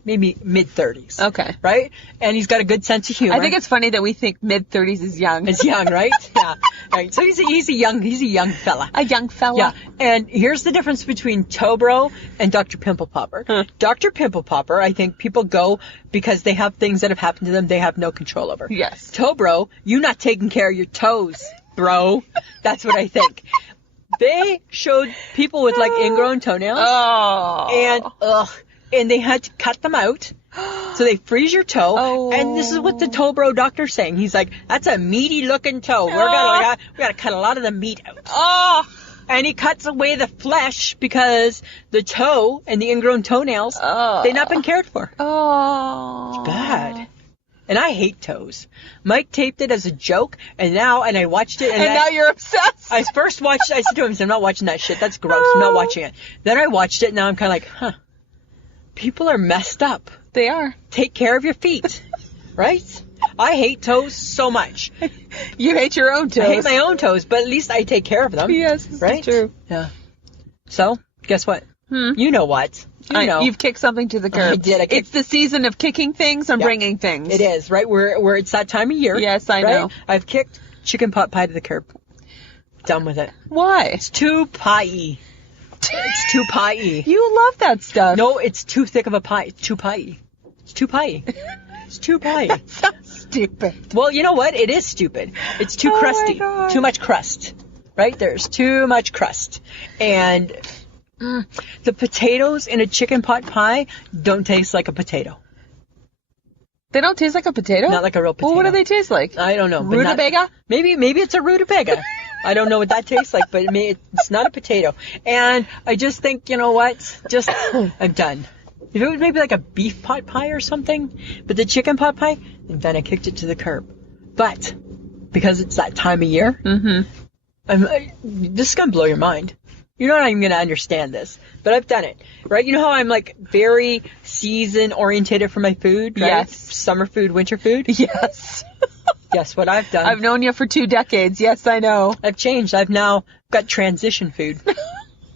maybe mid-30s. Okay. Right? And he's got a good sense of humor. I think it's funny that we think mid-30s is young. It's young, right? Yeah. Right. So he's a young fella. A young fella. Yeah. And here's the difference between Toebro and Dr. Pimple Popper. Huh. Dr. Pimple Popper, I think people go because they have things that have happened to them they have no control over. Yes. Toebro, you not taking care of your toes, bro. That's what I think. They showed people with like ingrown toenails Oh. and they had to cut them out. So they freeze your toe, Oh. and this is what the Toebro doctor's saying. He's like, "That's a meaty looking toe. We gotta cut a lot of the meat out." Oh. And he cuts away the flesh because the toe and the ingrown toenails, Oh. they've not been cared for. Oh. It's bad. And I hate toes. Mike taped it as a joke, and I watched it. And now you're obsessed. I first watched it, I said to him, I'm not watching that shit. That's gross. I'm not watching it. Then I watched it, and now I'm kind of like, huh. People are messed up. They are. Take care of your feet. Right? I hate toes so much. You hate your own toes. I hate my own toes, but at least I take care of them. Yes, this right? is true. Yeah. So, guess what? You know what? You know. You've kicked something to the curb. I did. It's the season of kicking things and bringing things. It is, right? Where it's that time of year. Yes, I know. I've kicked chicken pot pie to the curb. Done with it. Why? It's too pie-y. It's too pie-y. You love that stuff. No, it's too thick of a pie. It's too pie-y. It's too pie-y. It's too pie-y. That sounds stupid. Well, you know what? It is stupid. It's too crusty. My God. Too much crust. Right? There's too much crust. And the potatoes in a chicken pot pie don't taste like a potato. They don't taste like a potato? Not like a real potato. Well, what do they taste like? I don't know. Rutabaga? Maybe it's a rutabaga. I don't know what that tastes like, but it's not a potato. And I just think, you know what? Just, I'm done. If it was maybe like a beef pot pie or something, but the chicken pot pie, then I kicked it to the curb. But because it's that time of year, this is going to blow your mind. You're not even going to understand this, but I've done it, right? You know how I'm like very season orientated for my food, right? Yes. Summer food, winter food? Yes. Guess what I've done? I've known you for 2 decades. Yes, I know. I've changed. I've now got transition food.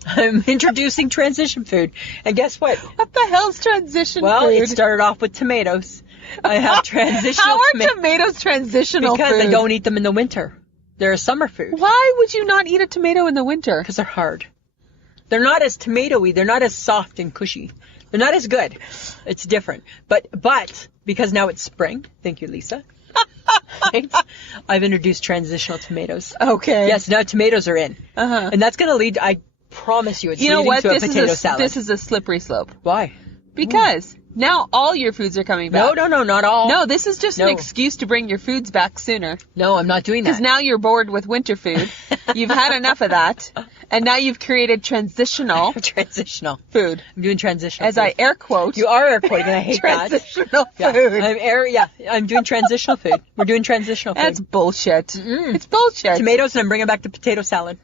I'm introducing transition food. And guess what? What the hell's transition Well, food? it started off with tomatoes. I have transitional How are tomatoes transitional because food? I don't eat them in the winter. They're a summer food. Why would you not eat a tomato in the winter? Because they're hard. They're not as tomatoey. They're not as soft and cushy. They're not as good. It's different. But because now it's spring, thank you, Lisa. Right? I've introduced transitional tomatoes. Okay. Yes, now tomatoes are in. Uh-huh. And that's going to lead, I promise you, it's leading to a potato salad. This is a slippery slope. Why? Because now all your foods are coming back. No, not all. No, this is just an excuse to bring your foods back sooner. No, I'm not doing that. Because now you're bored with winter food. You've had enough of that. And now you've created transitional food. I'm doing transitional As food. I air quote. You are air quoting, and I hate transitional that. food. I'm doing transitional food. We're doing transitional food. That's bullshit. It's bullshit. Tomatoes, and I'm bringing back the potato salad.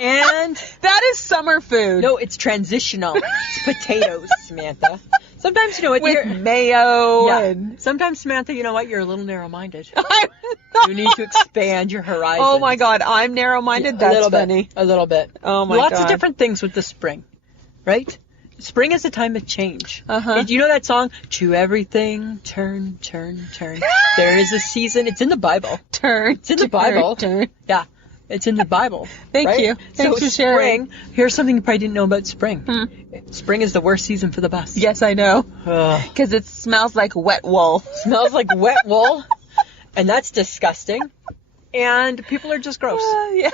And that is summer food. No, it's transitional. It's potatoes, Samantha. Sometimes, you know what? With mayo and... Sometimes, Samantha, you know what? You're a little narrow-minded. You need to expand your horizons. Oh, my God. I'm narrow-minded? Yeah, That's funny. A little bit. Oh, my God. Lots of different things with the spring, right? Spring is a time of change. Uh-huh. Do you know that song? To everything, turn, turn, turn. There is a season. It's in the Bible. It's in the Bible. Turn. Yeah. It's in the Bible. Thank you. Thanks for sharing. Spring, here's something you probably didn't know about spring. Spring is the worst season for the bus. Yes, I know. Because it smells like wet wool. Smells like wet wool. And that's disgusting. And people are just gross. Yeah.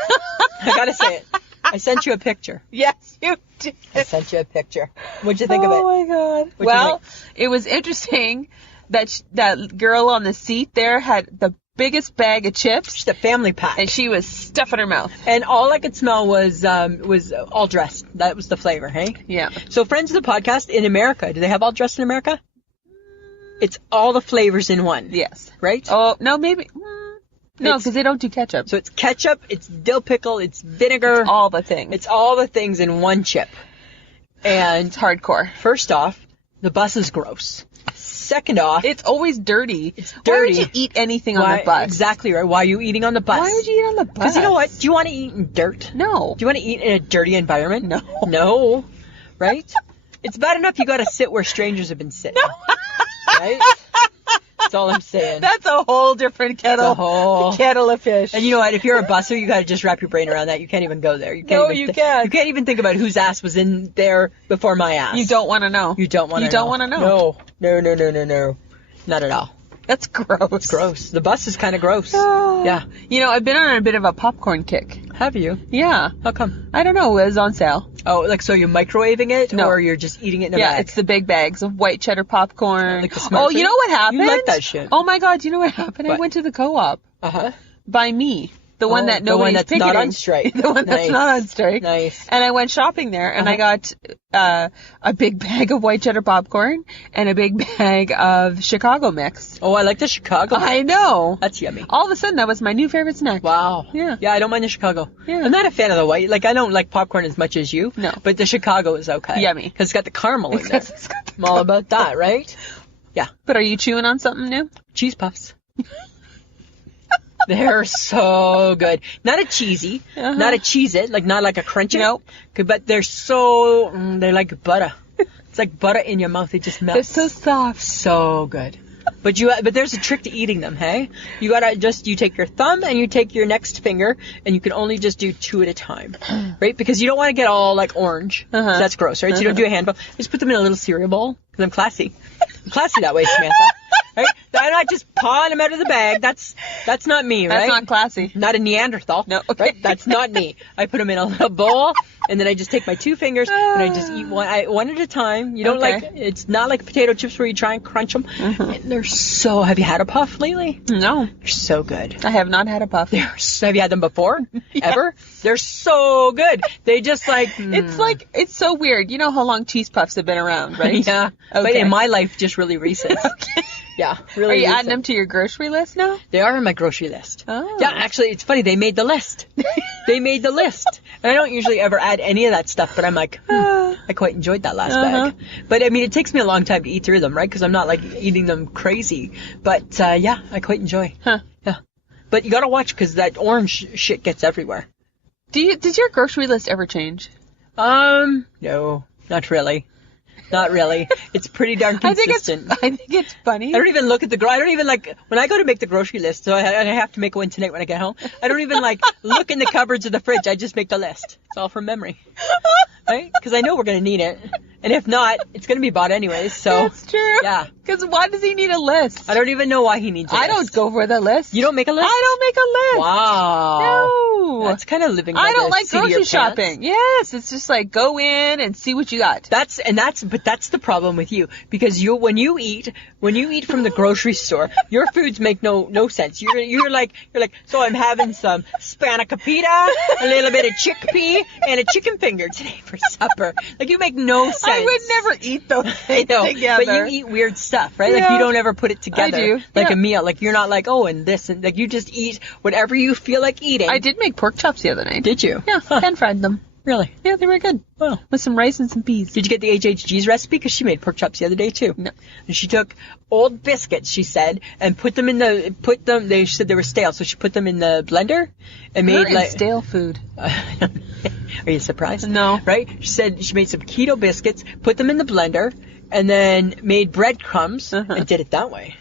I gotta say it. I sent you a picture. Yes, you did. I sent you a picture. What'd you think of it? Oh, my God. Well, it was interesting that that girl on the seat there had the biggest bag of chips. Just a family pack. And she was stuffing her mouth. And all I could smell was all dressed. That was the flavor, hey? Yeah. So friends of the podcast, in America, do they have all dressed in America? It's all the flavors in one. Yes. Right? Oh, no, maybe. No, because they don't do ketchup. So it's ketchup, it's dill pickle, it's vinegar. It's all the things. It's all the things in one chip. And it's hardcore. First off, the bus is gross. Second off, it's always dirty. It's dirty. Why would you eat anything on the bus? Exactly right. Why are you eating on the bus? Why would you eat on the bus? Because you know what? Do you want to eat in dirt? No. Do you want to eat in a dirty environment? No. No. Right? It's bad enough you got to sit where strangers have been sitting. No. Right? That's all I'm saying. That's a whole different kettle. It's a whole kettle of fish. And you know what? If you're a busser, you got to just wrap your brain around that. You can't even go there. You can't. You can't even think about whose ass was in there before my ass. You don't want to know. You don't want to know. You don't want to know. No. Not at all. That's gross. It's gross. The bus is kind of gross. Oh. Yeah. You know, I've been on a bit of a popcorn kick. Have you? Yeah. How come? I don't know. It was on sale. Oh, like so you're microwaving it? No. Or you're just eating it in a bag? Yeah, it's the big bags of white cheddar popcorn. Like the smart food? You know what happened? You like that shit. Oh my God, you know what happened? What? I went to the co-op. Uh-huh. By me. The one that nobody's picketing. The one that's not on strike. The one that's not on strike. Nice. And I went shopping there, and I got a big bag of white cheddar popcorn and a big bag of Chicago mix. Oh, I like the Chicago mix. I know. That's yummy. All of a sudden, that was my new favorite snack. Wow. Yeah. Yeah, I don't mind the Chicago. Yeah. I'm not a fan of the white. Like, I don't like popcorn as much as you. No. But the Chicago is okay. Yummy. Because it's got the caramel in Because it. it's got the I'm all about that, right? Yeah. But are you chewing on something new? Cheese puffs. They're so good. Not a cheesy, not a Cheez-It, like not like a Crunch-It. Nope. But they're so, they're like butter. It's like butter in your mouth. It just melts. They're so soft. So good. But there's a trick to eating them, hey? You take your thumb and you take your next finger, and you can only just do 2 at a time, right? Because you don't want to get all like orange. So that's gross, right? So you don't do a handful. Just put them in a little cereal bowl, because I'm classy. I'm classy that way, Samantha. Right? I'm not just pawing them out of the bag. That's not me, right? That's not classy. Not a Neanderthal. No. Okay. Right? That's not me. I put them in a little bowl, and then I just take my 2 fingers, and I just eat one at a time. You don't it's not like potato chips where you try and crunch them. And they're so, have you had a puff lately? No. They're so good. I have not had a puff. Have you had them before? Ever? They're so good. They just like... It's so weird. You know how long cheese puffs have been around, right? Yeah. Okay. But in my life, just really recent. Okay. Yeah, really. Are you recent. adding them to your grocery list now? They are on my grocery list. Oh. Yeah, actually, it's funny. They made the list. They made the list. And I don't usually ever add any of that stuff, but I'm like, I quite enjoyed that last bag. But I mean, it takes me a long time to eat through them, right? Because I'm not like eating them crazy. But yeah, I quite enjoy. Huh. Yeah. But you gotta watch, because that orange shit gets everywhere. Does your grocery list ever change? No, not really. Not really. It's pretty darn consistent. I think it's funny. I don't even look at I don't even like, when I go to make the grocery list, so I have to make one tonight when I get home, I don't even like look in the cupboards of the fridge. I just make the list. It's all from memory. Right? Because I know we're going to need it. And if not, it's going to be bought anyways, so. That's true. Yeah. Because why does he need a list? I don't even know why he needs a list. I don't go for the list. You don't make a list? I don't make a list. Wow. No. That's kind of living by I don't the like seat of your grocery pants. shopping. Yes, it's just like go in and see what you got. That's the problem with you, because when you eat from the grocery store, your foods make no sense. You're like, so I'm having some spanakopita, a little bit of chickpea, and a chicken finger today for supper. Like, you make no sense. I would never eat those things together. But you eat weird stuff, right? Like, Yeah. you don't ever put it together. I do. Like Yeah. a meal. Like, you're not like, oh, and this, and like, you just eat whatever you feel like eating. I did make pork chops the other night. Did you? Yeah, pan-fried them. Really? Yeah, they were good. Wow. With some rice and some peas. Did you get the HHG's recipe? Because she made pork chops the other day, too. No. And she took old biscuits, she said, and they said they were stale, so she put them in the blender and made like... stale food. Are you surprised? No. Right? She said she made some keto biscuits, put them in the blender, and then made breadcrumbs and did it that way.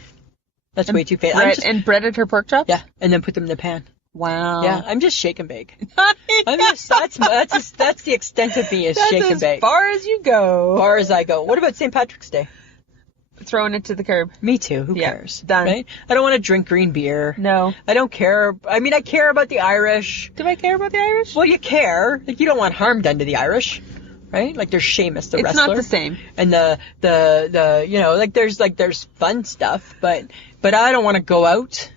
That's way too fancy. And breaded her pork chops? Yeah, and then put them in the pan. Wow. Yeah, I'm just shake and bake. That's the extent of me is shake and bake. As far as you go. Far as I go. What about St. Patrick's Day? Throwing it to the curb. Me too. Who cares? Done. Right? I don't want to drink green beer. No. I don't care. I mean, I care about the Irish. Do I care about the Irish? Well, you care. Like, you don't want harm done to the Irish. Right? Like, there's Seamus, the wrestler. It's not the same. And the you know, there's fun stuff, but I don't want to go out.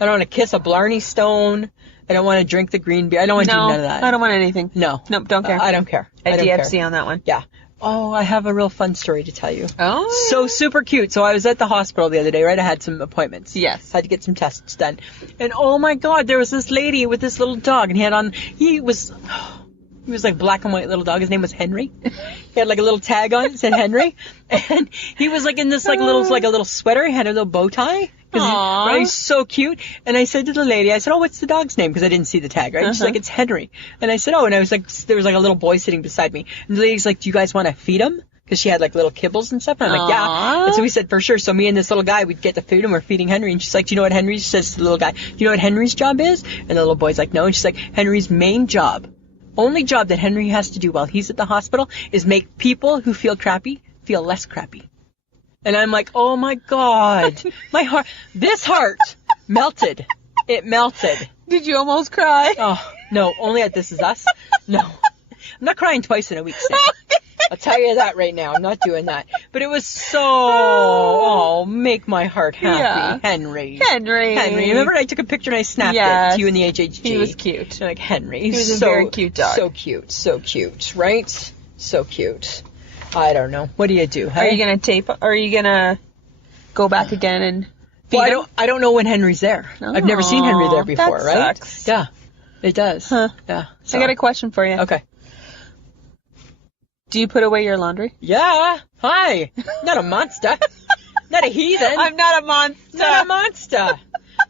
I don't want to kiss a Blarney Stone. I don't want to drink the green beer. I don't want to do none of that. I don't want anything. No. Nope, don't care. I don't care. A I don't DFC care. on that one. Yeah. Oh, I have a real fun story to tell you. Oh. So super cute. So I was at the hospital the other day, right? I had some appointments. Yes. Had to get some tests done. And oh my God, there was this lady with this little dog, and he was like black and white little dog. His name was Henry. He had like a little tag on it, said Henry. And he was like in this like a little sweater. He had a little bow tie. Aww. Right, he's so cute. And I said to the lady, I said, oh, what's the dog's name? Because I didn't see the tag, right? She's like, it's Henry. And I said, oh, and I was like, there was like a little boy sitting beside me. And the lady's like, do you guys want to feed him? Because she had like little kibbles and stuff. And I'm like, yeah. And so we said, for sure. So me and this little guy, we'd get the food and we're feeding Henry. And she's like, do you know what Henry says to the little guy? Do you know what Henry's job is? And the little boy's like, no. And she's like, Henry's main job, only job that Henry has to do while he's at the hospital is make people who feel crappy feel less crappy. And I'm like, oh my God, this heart melted. It melted. Did you almost cry? Oh, no, only at This Is Us. No. I'm not crying twice in a week, Sam. I'll tell you that right now. I'm not doing that. But it was so, make my heart happy. Yeah. Henry. Remember I took a picture and I snapped it to you in the HHG? He was cute. Like, Henry. He was a very cute dog. So cute, right? So cute. I don't know. What do you do? Hey? Are you going to tape? Are you going to go back again and feed him? I don't know when Henry's there. I've never seen Henry there before, that right? Sucks. Yeah, it does. Huh. Yeah. So. I got a question for you. Okay. Do you put away your laundry? Yeah. Hi. Not a monster. Not a heathen. I'm not a monster. Not a monster.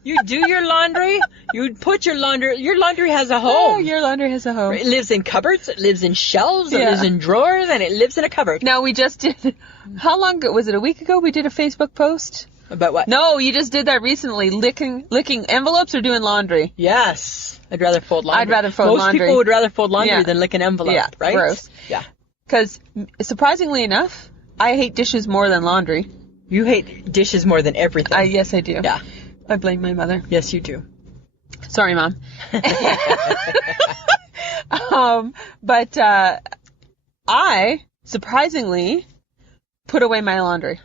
You do your laundry. You put your laundry. Your laundry has a home. Oh, your laundry has a home. It lives in cupboards. It lives in shelves. It Yeah. lives in drawers, and it lives in a cupboard. Now, we just did, how long ago, was it a week ago we did a Facebook post? About what? No, you just did that recently, licking envelopes or doing laundry? Yes. I'd rather fold laundry. I'd rather fold laundry. Most people would rather fold laundry Yeah. than lick an envelope, Yeah, right? gross. Yeah. Because, surprisingly enough, I hate dishes more than laundry. You hate dishes more than everything. Yes, I do. Yeah. I blame my mother. Yes, you do. Sorry, Mom. But I, surprisingly, put away my laundry.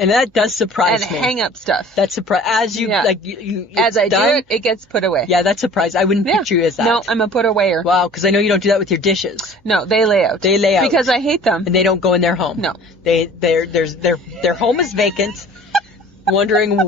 And that does surprise And me. hang up stuff. That's surprise. As you, Yeah. like, you As I done, do it, it gets put away. Yeah, that's surprise. I wouldn't picture you as that. No, I'm a put awayer. Wow, because I know you don't do that with your dishes. No, they lay out. They lay out. Because I hate them. And they don't go in their home. No. Their home is vacant, wondering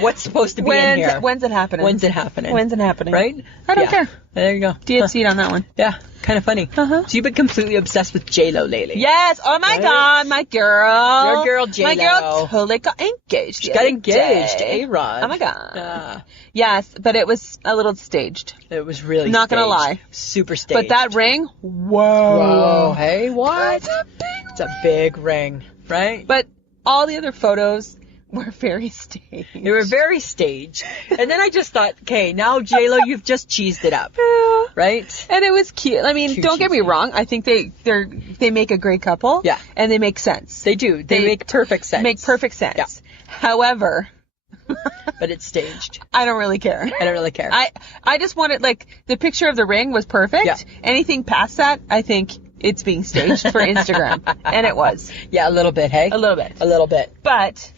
what's supposed to be in here. When's it happening? When's it happening? When's it happening? Right? I don't Yeah. care. There you go. DH seat on that one. Yeah, kind of funny. Uh-huh. So you've been completely obsessed with J-Lo lately. Yes. Oh my Right? God, my girl. Your girl, J-Lo. My girl totally got engaged. She the got other engaged, day. A-Rod. Oh my God. Yeah. Yes, but it was a little staged. It was really Not gonna staged. lie. Super staged. But that ring, Whoa, hey, what? That's a big It's a big ring, right? But all the other photos were very staged. They were very staged. And then I just thought, okay, now J-Lo, you've just cheesed it up, Yeah. right? And it was cute. I mean, Too don't get me cheesy. wrong. I think they make a great couple. Yeah. And they make sense. They do. They make perfect sense. Make perfect sense. Yeah. However, But it's staged. I don't really care. I don't really care. I just wanted, like, the picture of the ring was perfect. Yeah. Anything past that, I think it's being staged for Instagram. And it was. Yeah, a little bit, hey? A little bit. A little bit. But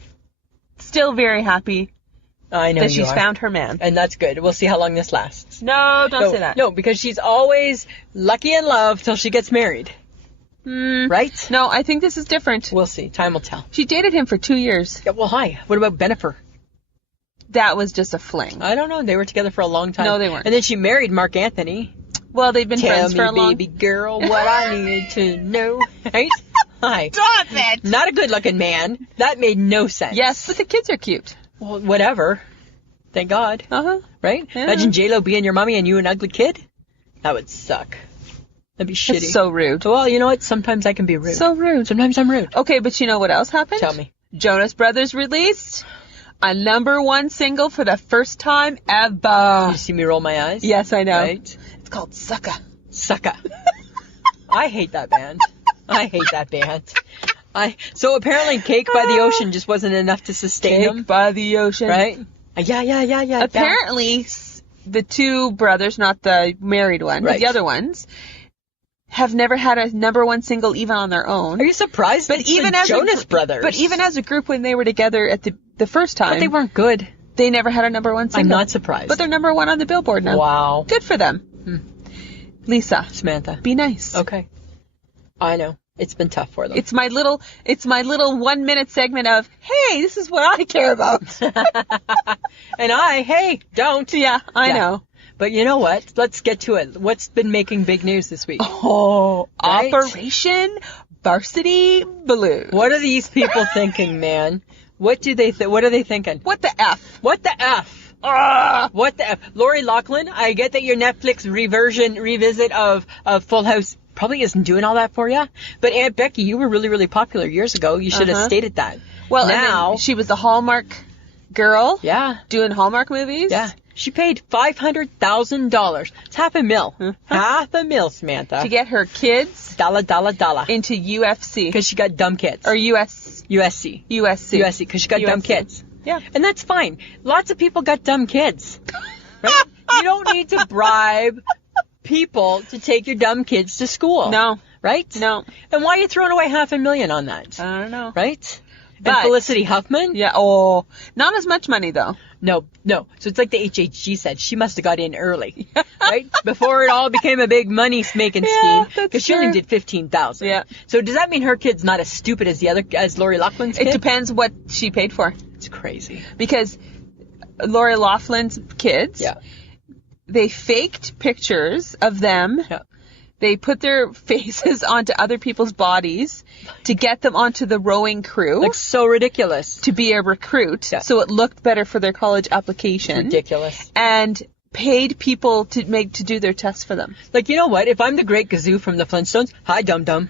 still very happy I know that you she's are. found her man. And that's good. We'll see how long this lasts. No, don't say that. No, because she's always lucky in love till she gets married. Right? No, I think this is different. We'll see. Time will tell. She dated him for 2 years. Yeah, well, hi. What about Bennifer? That was just a fling. I don't know. They were together for a long time. No, they weren't. And then she married Mark Anthony. Well, they've been Tell friends me, for a long baby girl, what I need to know. Right? Hi. Stop it! Not a good-looking man. That made no sense. Yes, but the kids are cute. Well, whatever. Thank God. Uh-huh. Right? Yeah. Imagine J-Lo being your mommy and you an ugly kid. That would suck. That'd be shitty. It's so rude. Well, you know what? Sometimes I can be rude. So rude. Sometimes I'm rude. Okay, but you know what else happened? Tell me. Jonas Brothers released a #1 single for the first time ever. You see me roll my eyes? Yes, I know. Right? It's called Sucka. Sucka. I hate that band. I hate that band. So apparently Cake by the Ocean just wasn't enough to sustain them. Cake by the ocean. Right? Yeah. Apparently, the two brothers, not the married one, but Right. the other ones, have never had a #1 single even on their own. Are you surprised? But It's even the as Jonas Brothers. But even as a group when they were together at the first time, But they weren't good. they never had a #1 single. I'm not surprised. But they're #1 on the Billboard now. Wow. Good for them. Lisa, Samantha. be nice. Okay. I know. It's been tough for them. It's my little 1 minute segment of, hey, this is what I care about. And hey, don't. Yeah, I Yeah. know. But you know what? Let's get to it. What's been making big news this week? Oh, Right? Operation Varsity Blue. What are these people thinking, man? What do they what are they thinking? What the F? What the F? What the F? Lori Loughlin, I get that your Netflix revisit of Full House probably isn't doing all that for you. But Aunt Becky, you were really, really popular years ago. You should have stated that. Well, now, and then she was the Hallmark girl. yeah, Doing Hallmark movies. yeah. She paid $500,000. It's $500,000. $500,000, Samantha. To get her kids Dollar. into UFC. Because she got dumb kids. Or USC. USC. Because she got dumb USC. kids. Yeah. And that's fine. Lots of people got dumb kids. Right? You don't need to bribe people to take your dumb kids to school. No. Right? No. And why are you throwing away $500,000 on that? I don't know. Right? But- and Felicity Huffman? Yeah. Oh, not as much money though. No. So it's like the HHG said. She must have got in early. Right? Before it all became a big money-making Yeah, scheme. that's Because she only true. did $15,000. Yeah. So does that mean her kid's not as stupid as Lori Loughlin's kid? It depends what she paid for. It's crazy. Because Lori Loughlin's kids, Yeah. they faked pictures of them Yeah. They put their faces onto other people's bodies to get them onto the rowing crew. Like, so ridiculous. To be a recruit. Yeah. So it looked better for their college application. Ridiculous. And paid people to do their tests for them. Like, you know what? If I'm the Great Gazoo from the Flintstones, hi, dum-dum.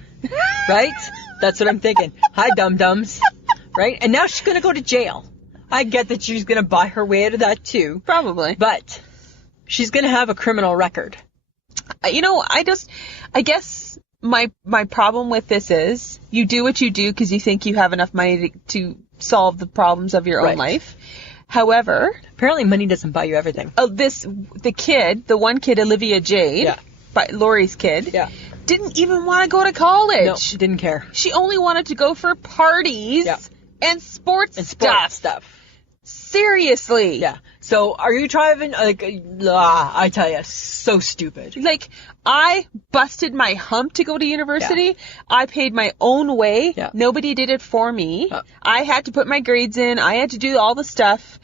Right? That's what I'm thinking. Hi, dum-dums. Right? And now she's going to go to jail. I get that she's going to buy her way out of that, too. Probably. But she's going to have a criminal record. You know, I guess my problem with this is you do what you do because you think you have enough money to solve the problems of your own life. However, apparently money doesn't buy you everything. The one kid, Olivia Jade, Laurie's kid, didn't even want to go to college. No, she didn't care. She only wanted to go for parties and sports stuff. Seriously. Yeah. So, are you driving, like, I tell you, so stupid. Like, I busted my hump to go to university. Yeah. I paid my own way. Yeah. Nobody did it for me. I had to put my grades in. I had to do all the stuff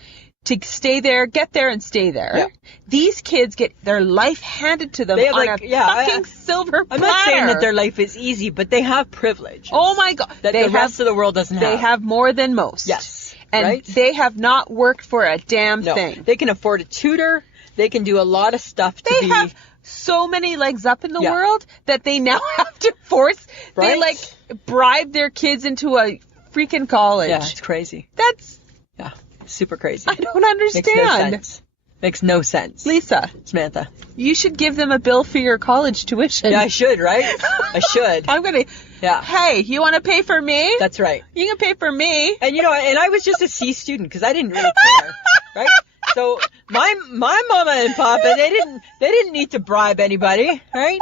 to stay there, get there, and stay there. Yeah. These kids get their life handed to them on a fucking silver platter. I'm not saying that their life is easy, but they have privilege. Oh my God. That the rest of the world doesn't have. They have more than most. Yes. And they have not worked for a damn thing. They can afford a tutor. They can do a lot of stuff to They have so many legs up in the world that they now have to force. Right? They, like, bribe their kids into a freaking college. Yeah, it's crazy. That's... Yeah, super crazy. I don't understand. Makes no sense. Lisa. Samantha. You should give them a bill for your college tuition. Yeah, I should, right? I should. I'm going to... Yeah. Hey, you want to pay for me? That's right. You can pay for me. And, you know, and I was just a C student because I didn't really care, right? So my mama and papa, they didn't need to bribe anybody, right?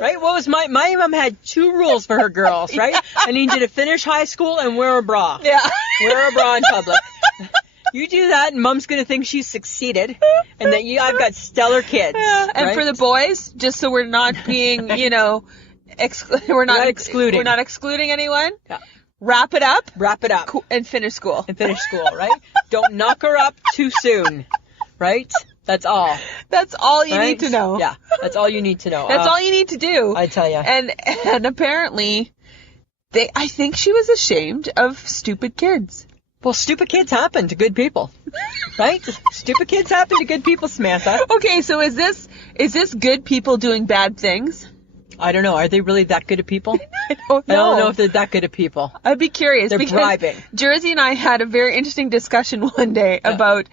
Right? What was my mom had 2 rules for her girls, right? I need you to finish high school and wear a bra. Yeah. Wear a bra in public. You do that, and Mom's gonna think she's succeeded, and that I've got stellar kids. Yeah. And right? for the boys, just so we're not being, you know, we're not excluding. We're not excluding anyone. Yeah. Wrap it up. And finish school. Right? Don't knock her up too soon. Right? That's all. That's all you need to know. Yeah. That's all you need to know. That's all you need to do. I tell you. And apparently, I think she was ashamed of stupid kids. Well, stupid kids happen to good people, right? Stupid kids happen to good people, Samantha. Okay, so is this good people doing bad things? I don't know. Are they really that good at people? I don't know if they're that good at people. I'd be curious. They're bribing. Jersey and I had a very interesting discussion one day about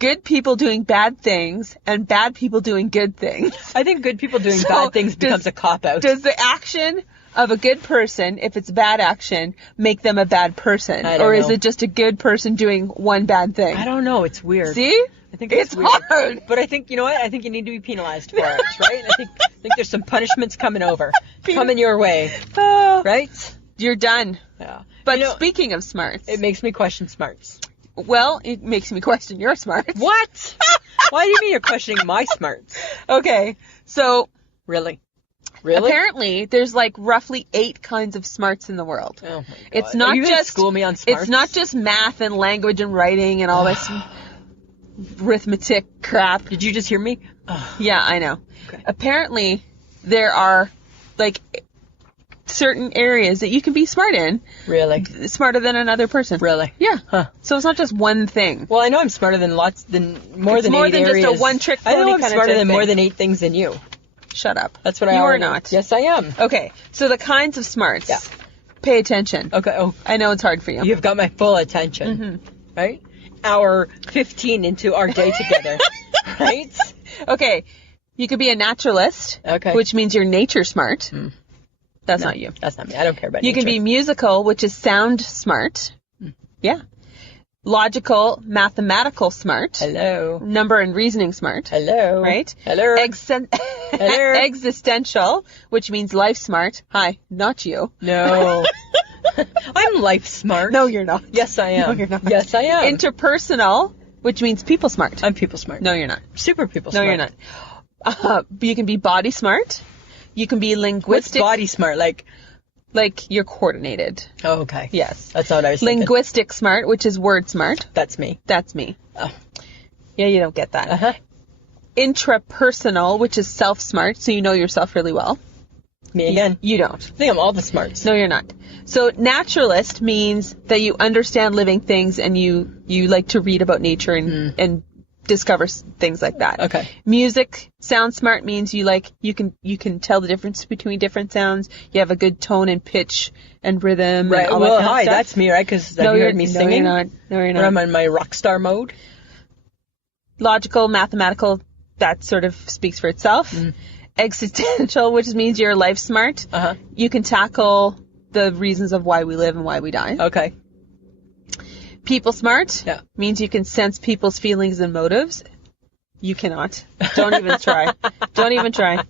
good people doing bad things and bad people doing good things. I think good people doing bad things becomes a cop-out. Does the action of a good person, if it's bad action, make them a bad person? Or is it just a good person doing one bad thing? I don't know. It's weird. See? I think it's weird. hard. But I think, you know what? I think you need to be penalized for it, right? I think there's some punishments coming your way. Right? You're done. Yeah. But speaking of smarts. It makes me question smarts. Well, it makes me question your smarts. What? Why do you mean you're questioning my smarts? Okay. So. Really? Apparently, there's like roughly 8 kinds of smarts in the world. Oh my God. It's not Are you just school me on smarts? It's not just math and language and writing and all this arithmetic crap. Did you just hear me? Yeah, I know. Okay. Apparently, there are like certain areas that you can be smart in. Really? Smarter than another person. Really? Yeah. Huh. So it's not just one thing. Well, I know I'm smarter than more than 8 areas. Just a one-trick pony. I know I'm kind smarter of than thing. more than 8 things than you. Shut up. That's what you already... are not. Yes, I am. Okay, so the kinds of smarts. Yeah. Pay attention. Okay. Oh, I know it's hard for you. You've got my full attention. Mm-hmm. Right? Hour 15 into our day together. Right? Okay. You could be a naturalist. Okay. Which means you're nature smart. That's not you. That's not me. I don't care about You nature. can be musical, which is sound smart. Yeah. Logical, mathematical smart. Hello. Number and reasoning smart. Hello. Right? Hello. Hello. Existential, which means life smart. Hi, not you. No. I'm life smart. No, you're not. Yes, I am. No, you're not. Yes, I am. Interpersonal, which means people smart. I'm people smart. No, you're not. Super people No, smart. you're not. You can be body smart. You can be linguistic. What's body smart? Like you're coordinated. Oh, okay. Yes. That's what I was thinking. Linguistic smart, which is word smart. That's me. That's me. Oh. Yeah, you don't get that. Uh-huh. Intrapersonal, which is self smart, so you know yourself really well. Me again. You don't. I think I'm all the smarts. No, you're not. So naturalist means that you understand living things and you like to read about nature and discover things like that. Okay. Music, sound smart means you can tell the difference between different sounds. You have a good tone and pitch and rhythm. Right. And all Well, that kind hi, of stuff. that's me, right? Because you heard me singing. No, you're not. No, you're not. When I'm in my rock star mode. Logical, mathematical, that sort of speaks for itself. Existential, which means you're life smart. You can tackle the reasons of why we live and why we die. Okay. People smart Yeah. means you can sense people's feelings and motives. You cannot. Don't even try. Don't even try.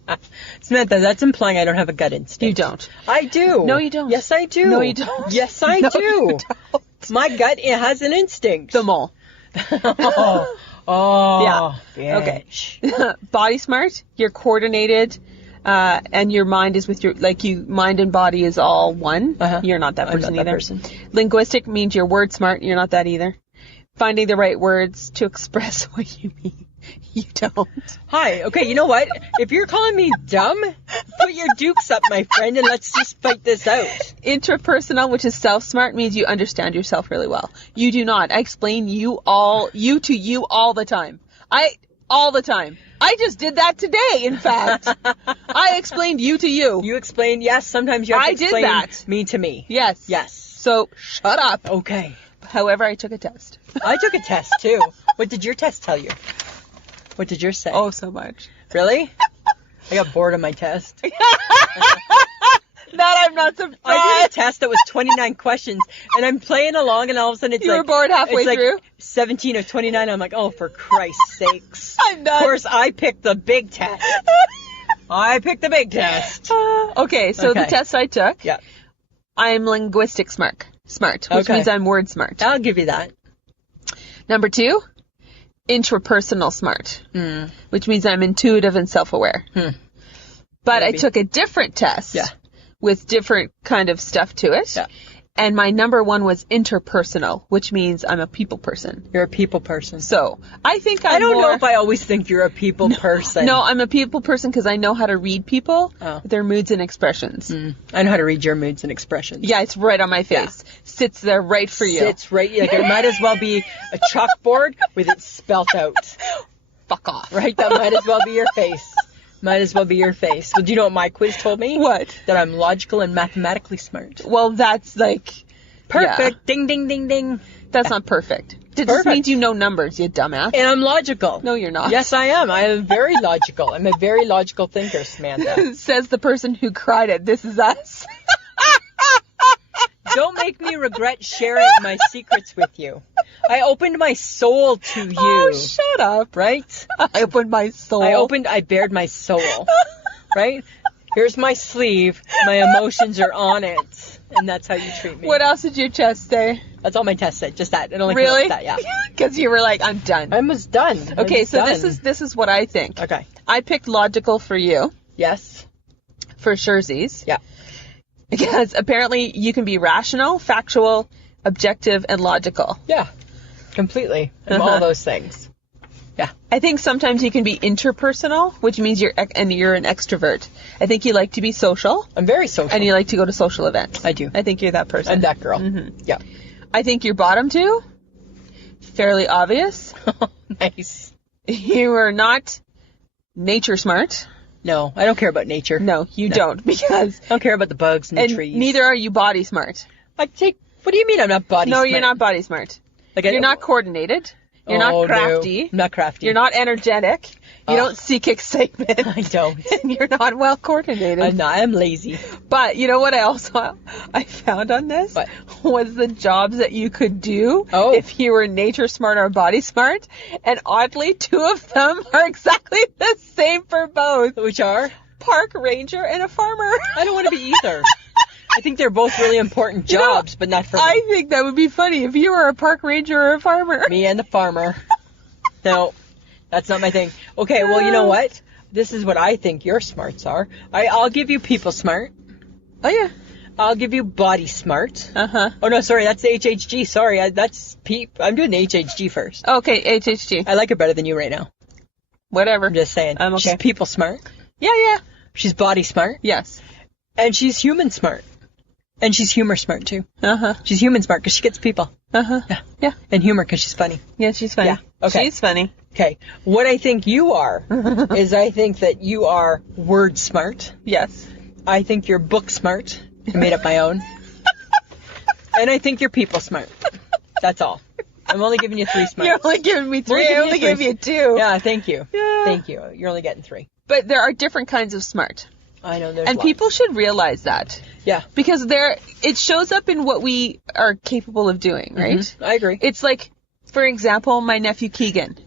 Samantha, that's implying I don't have a gut instinct. You don't. I do. No, you don't. Yes, I do. No, you don't. Yes, I No, do. you don't. My gut, it has an instinct. The mole. Oh. Yeah. Okay. Bitch. Body smart. You're coordinated. And your mind is with your, mind and body is all one. You're not that I'm person not that either. person. Linguistic means you're word smart. You're not that either. Finding the right words to express what you mean. You don't. Hi. Okay, you know what? If you're calling me dumb, put your dukes up, my friend, and let's just fight this out. Intrapersonal, which is self-smart, means you understand yourself really well. You do not. I explain you to you all the time. All the time. I just did that today, in fact. I explained you to you. You explain, yes, sometimes you have to explain that. me to me. Yes. Yes. So, shut up. Okay. However, I took a test. I took a test, too. What did your test tell you? What did yours say? Oh, so much. Really? I got bored of my test. That I'm not surprised. I did a test that was 29 questions, and I'm playing along, and all of a sudden it's You were bored halfway through? 17 of 29. I'm like, oh, for Christ's sakes. I'm done. Of course, I picked the big test. I picked the big test. Okay, so the test I took, Yeah. I'm linguistic smart, which means I'm word smart. I'll give you that. Number 2, intrapersonal smart, which means I'm intuitive and self-aware. But I took a different test. Yeah. With different kind of stuff to it. Yeah. And my number 1 was interpersonal, which means I'm a people person. You're a people person. So, I think I don't know if I always think you're a people person. No, I'm a people person because I know how to read people, their moods and expressions. I know how to read your moods and expressions. Yeah, it's right on my face. Yeah. Sits there right for you. Sits right, like it might as well be a chalkboard with it spelt out. Fuck off. Right? That might as well be your face. Might as well be your face. Well, do you know what my quiz told me? What? That I'm logical and mathematically smart. Well, that's like... Perfect. Yeah. Ding, ding, ding, ding. That's not perfect. It just means you know numbers, you dumbass. And I'm logical. No, you're not. Yes, I am. I am very logical. I'm a very logical thinker, Samantha. Says the person who cried at This Is Us. Don't make me regret sharing my secrets with you. I opened my soul to you. Oh, shut up. Right? I opened my soul. I bared my soul. Right? Here's my sleeve. My emotions are on it. And that's how you treat me. What else did your test say? That's all my test said. Just that. It only really? came up with that, yeah. Because you were like, I'm done. I was done. Okay, so this is what I think. Okay. I picked logical for you. Yes. For Sherzies. Yeah. Because apparently you can be rational, factual, objective, and logical. Yeah. Completely. I'm all those things. Yeah. I think sometimes you can be interpersonal, which means you're an extrovert. I think you like to be social. I'm very social. And you like to go to social events. I do. I think you're that person. I'm that girl. Mm-hmm. Yeah. I think your bottom 2, fairly obvious. Nice. You are not nature smart. No, I don't care about nature. No, you don't, because... I don't care about the bugs and the trees. Neither are you body smart. What do you mean I'm not body smart? No, you're not body smart. You're not coordinated. You're not crafty. No. I'm not crafty. You're not energetic. You don't seek excitement. I don't. And you're not well coordinated. I'm not. I'm lazy. But you know what I found on this? What? Was the jobs that you could do if you were nature smart or body smart. And oddly, 2 of them are exactly the same for both. Which are? Park ranger and a farmer. I don't want to be either. I think they're both really important jobs, but not for me. I think that would be funny if you were a park ranger or a farmer. Me and the farmer. No, that's not my thing. Okay, well, you know what? This is what I think your smarts are. I'll give you people smart. Oh, yeah. I'll give you body smart. Uh-huh. Oh, no, sorry, that's HHG. Sorry, that's Peep. I'm doing HHG first. Okay, HHG. I like her better than you right now. Whatever. I'm just saying. I'm okay. She's people smart. Yeah. She's body smart. Yes. And she's human smart. And she's humor smart, too. Uh-huh. She's human smart because she gets people. Uh-huh. Yeah. Yeah. And humor because she's funny. Yeah, she's funny. Yeah. Okay. She's funny. Okay. What I think you are is I think that you are word smart. Yes. I think you're book smart. I made up my own. And I think you're people smart. That's all. I'm only giving you 3 smarts. You're only giving me 3. I only gave you 2. Yeah, thank you. Yeah. Thank you. You're only getting 3. But there are different kinds of smart. I know there's And lots. people should realize that. Yeah. Because it shows up in what we are capable of doing, right? Mm-hmm. I agree. It's like, for example, my nephew Keegan.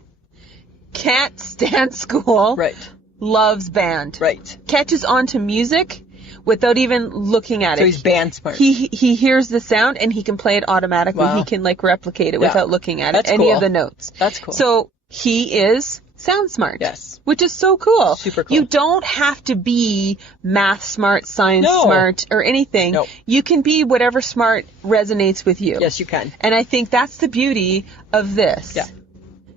Can't stand school. Right. Loves band. Right. Catches on to music without even looking at it. So he's band smart. He hears the sound and he can play it automatically. Wow. He can like replicate it Yeah. without looking at That's any cool. of the notes. That's cool. So he is sound smart. Yes. Which is so cool. Super cool. You don't have to be math smart, science No. smart, or anything. No. You can be whatever smart resonates with you. Yes, you can. And I think that's the beauty of this. Yeah.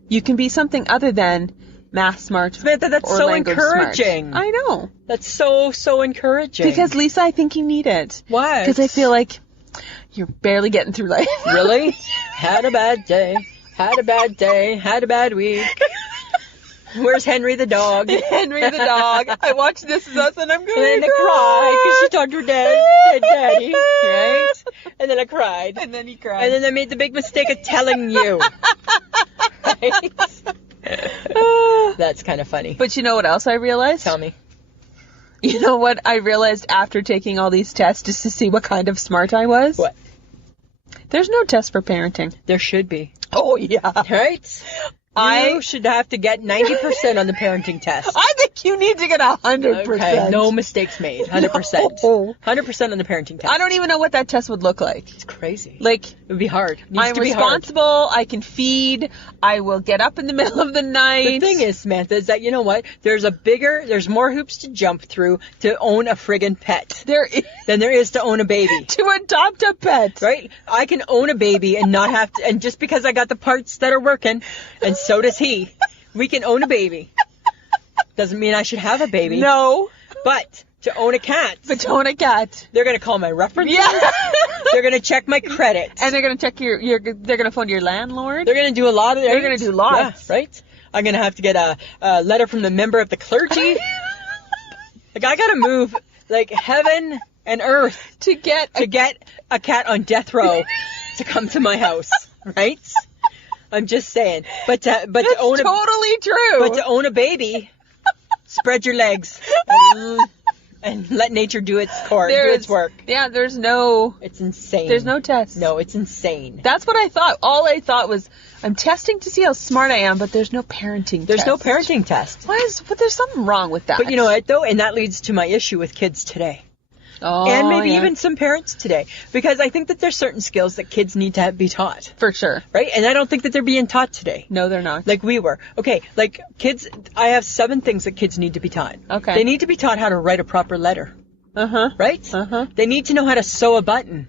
You can be something other than math smart. Samantha, that's or so language encouraging. Smart. I know. That's so encouraging. Because Lisa, I think you need it. Why? Because I feel like you're barely getting through life. Really? Had a bad day. Had a bad day. Had a bad week. Where's Henry the dog? Henry the dog. I watched This Is Us and I'm going And then to I cried because she talked to her dead daddy, right? And then I cried. And then he cried. And then I made the big mistake of telling you. Right? That's kind of funny. But you know what else I realized? Tell me. You know what I realized after taking all these tests just to see what kind of smart I was? What? There's no test for parenting. There should be. Oh, yeah. Right? You should have to get 90% on the parenting test. I think you need to get 100%. Okay, no mistakes made. 100%. No. 100% on the parenting test. I don't even know what that test would look like. It's crazy. Like, It would be hard. It needs I'm to be hard. responsible, I can feed, I will get up in the middle of the night. The thing is, Samantha, is that, you know what? There's more hoops to jump through to own a friggin' pet there is than there is to own a baby. to adopt a pet. Right? I can own a baby and not have to, and just because I got the parts that are working, and so does he, we can own a baby. Doesn't mean I should have a baby. No. But to own a cat, But to own a cat. they're going to call my references. Yeah. They're going to check my credit. And they're going to check they're going to phone your landlord. They're going to do a lot of They're gonna do lots. Yeah, right? I'm going to have to get a letter from the member of the clergy. Like, I got to move, like, heaven and earth to get to get a cat on death row to come to my house, right? I'm just saying. But to own a totally true. but to own a baby, spread your legs and let nature do its course, do its work. Yeah, there's no test. No, it's insane. That's what I thought. All I thought was, I'm testing to see how smart I am, but there's no parenting There's test. no parenting test. But there's something wrong with that. But you know what, though? And that leads to my issue with kids today. Oh, And maybe yeah. even some parents today. Because I think that there's certain skills that kids need to be taught. For sure. Right? And I don't think that they're being taught today. No, they're not. Like we were. Okay, like kids, I have 7 things that kids need to be taught. Okay. They need to be taught how to write a proper letter. Uh-huh. Right? Uh-huh. They need to know how to sew a button.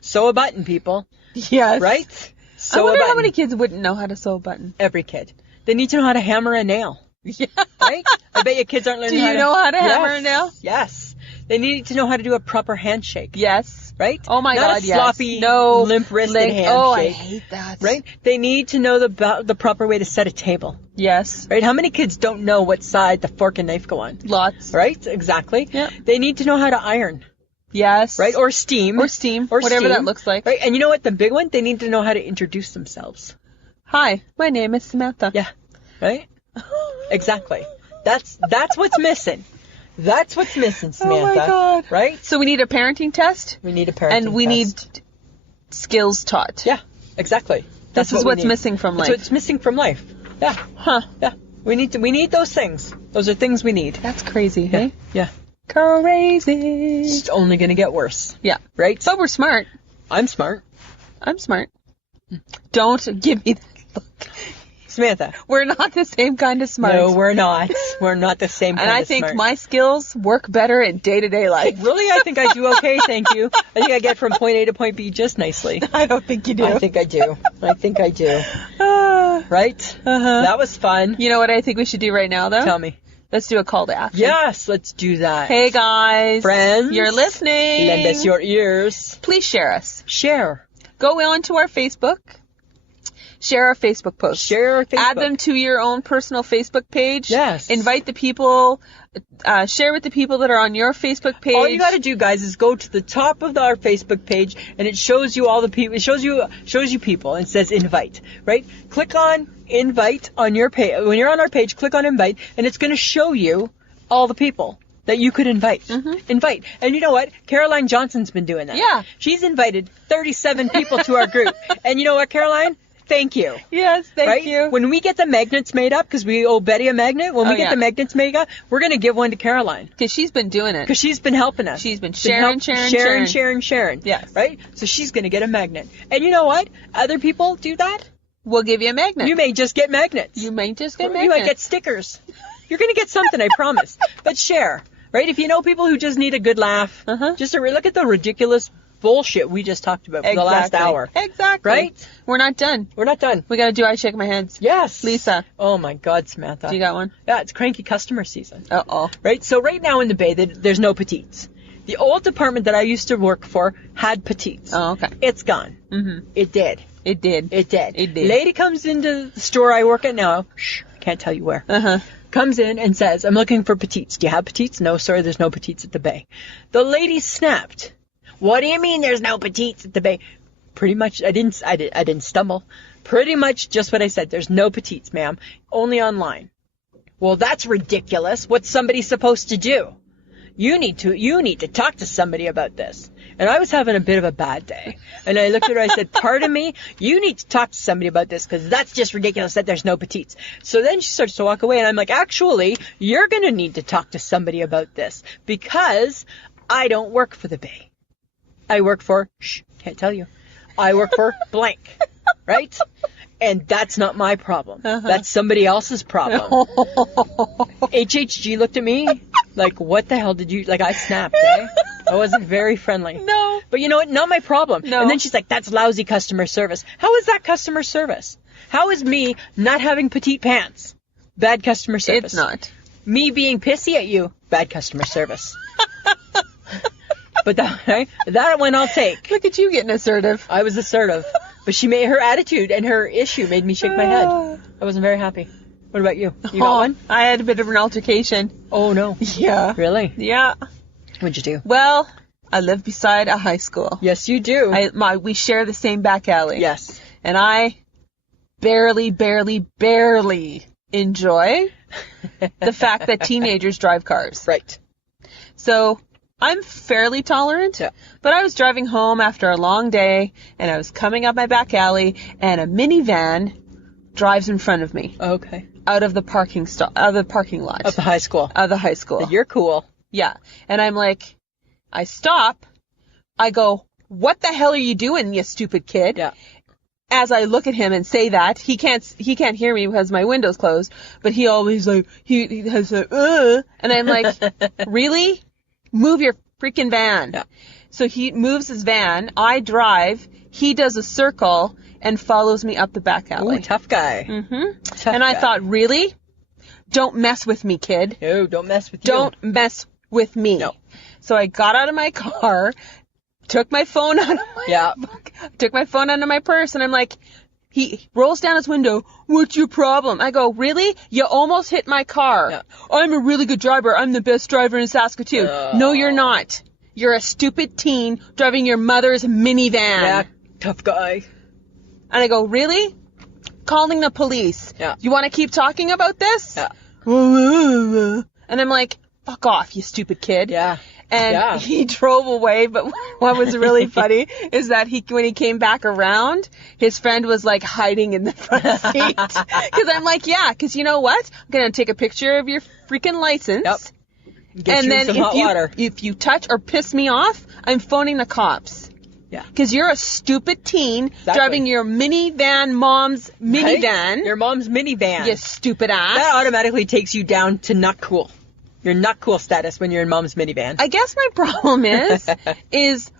Sew a button, people. Yes. Right? I Sew a wonder button. how many kids wouldn't know how to sew a button. Every kid. They need to know how to hammer a nail. Yeah. Right? I bet your kids aren't learning Do how you to... know how to Yes. hammer a nail? Yes. They need to know how to do a proper handshake. Yes. Right? Oh my Not God, a yes. sloppy, No, limp-wristed handshake. Oh, I hate that. Right? They need to know the proper way to set a table. Yes. Right? How many kids don't know what side the fork and knife go on? Lots. Right? Exactly. Yep. They need to know how to iron. Yes. Right? Or steam. Or steam. Or whatever steam. that looks like. Right? And you know what? The big one? They need to know how to introduce themselves. Hi, my name is Samantha. Yeah. Right? Exactly. That's what's missing. That's what's missing, Samantha. Oh my God. Right? So we need a parenting test, We need a parenting and we test. need skills taught. Yeah, exactly. That's This is what we what's need. missing from life. That's what's missing from life. Yeah. Huh. Yeah. We need those things. Those are things we need. That's crazy, Yeah. hey? Yeah. Crazy. It's only going to get worse. Yeah. Right? But we're smart. I'm smart. I'm smart. Don't give me that look. Samantha. We're not the same kind of smart. No, we're not. We're not the same kind And I of think smart. my skills work better in day-to-day life. Really? I think I do okay, thank you. I think I get from point A to point B just nicely. I don't think you do. I think I do. I think I do. Ah. Right? Uh-huh. That was fun. You know what I think we should do right now, though? Tell me. Let's do a call to action. Yes, let's do that. Hey guys. Friends. You're listening. Lend us your ears. Please share us. Share. Go on to our Facebook. Share our Facebook posts. Share our Facebook. Add them to your own personal Facebook page. Yes. Invite the people. Share with the people that are on your Facebook page. All you got to do, guys, is go to the top of our Facebook page, and it shows you all the people. It shows you people, and it says invite. Right? Click on invite on your page. When you're on our page, click on invite, and it's going to show you all the people that you could invite. Mm-hmm. Invite. And you know what? Caroline Johnson's been doing that. Yeah. She's invited 37 people to our group. And you know what, Caroline? Thank you. Yes, thank you. When we get the magnets made up, because we owe Betty a magnet, when we get the magnets made up, we're going to give one to Caroline. Because she's been doing it. Because she's been helping us. She's been sharing. Yes. Right? So she's going to get a magnet. And you know what? Other people do that. We'll give you a magnet. You may just get magnets. You might just get You magnets. might get stickers. You're going to get something, I promise. But share. Right? If you know people who just need a good laugh, just to look at the ridiculous bullshit we just talked about for the last hour. Exactly. Right? We're not done. We're not done. We got to do I Shake My Heads. Yes. Lisa. Oh my God, Samantha. Do you got one? Yeah, it's cranky customer season. Uh-oh. Right? So right now in the Bay, there's no petites. The old department that I used to work for had petites. Oh, okay. It's gone. Mm-hmm. It did. It did. It did. It did. Lady comes into the store I work at now. Shh, can't tell you where. Uh-huh. Comes in and says, I'm looking for petites. Do you have petites? No, sorry, there's no petites at the Bay. The lady snapped. What do you mean there's no petites at the Bay? Pretty much, I didn't stumble. Pretty much just what I said. There's no petites, ma'am. Only online. Well, that's ridiculous. What's somebody supposed to do? You need to talk to somebody about this. And I was having a bit of a bad day. And I looked at her, I said, pardon me, you need to talk to somebody about this because that's just ridiculous that there's no petites. So then she starts to walk away and I'm like, actually, you're going to need to talk to somebody about this because I don't work for the Bay. I work for, can't tell you. I work for blank, right? And that's not my problem. That's somebody else's problem. HHG looked at me like, what the hell did you, like I snapped, eh? I wasn't very friendly. No. But you know what? Not my problem. No. And then she's like, that's lousy customer service. How is that customer service? How is me not having petite pants bad customer service? It's not. Me being pissy at you, bad customer service. But that one I'll take. Look at you getting assertive. I was assertive. But she made her attitude and her issue made me shake my head. I wasn't very happy. What about you? You got one? I had a bit of an altercation. Oh, no. Yeah. Really? Yeah. What'd you do? Well, I live beside a high school. Yes, you do. We share the same back alley. Yes. And I barely enjoy the fact that teenagers drive cars. Right. So I'm fairly tolerant, but I was driving home after a long day, and I was coming up my back alley, and a minivan drives in front of me. Okay. Out of the parking lot. Of the high school. Of the high school. You're cool. Yeah. And I'm like, I stop. I go, what the hell are you doing, you stupid kid? Yeah. As I look at him and say that, he can't hear me because my window's closed, but he always like, he has a, and I'm like, really? Move your freaking van. Yeah. So he moves his van, I drive, he does a circle and follows me up the back alley. Ooh, tough guy. Mm-hmm. And I thought, really? Don't mess with me, kid. No, don't mess with you. Don't mess with me. No. So I got out of my car, took my phone out of my purse, and I'm like, he rolls down his window, what's your problem? I go, really? You almost hit my car. Yeah. I'm a really good driver. I'm the best driver in Saskatoon. No, you're not. You're a stupid teen driving your mother's minivan. Yeah, tough guy. And I go, really? Calling the police. Yeah. You want to keep talking about this? Yeah. And I'm like, fuck off, you stupid kid. Yeah. And he drove away, but what was really funny is that when he came back around, his friend was like hiding in the front seat. Because I'm like, yeah, because you know what? I'm going to take a picture of your freaking license. Yep. Get and you then some hot water. if you touch or piss me off, I'm phoning the cops. Yeah. Because you're a stupid teen driving your mom's minivan. Right? Your mom's minivan. You stupid ass. That automatically takes you down to not cool. Your not cool status when you're in mom's minivan. I guess my problem is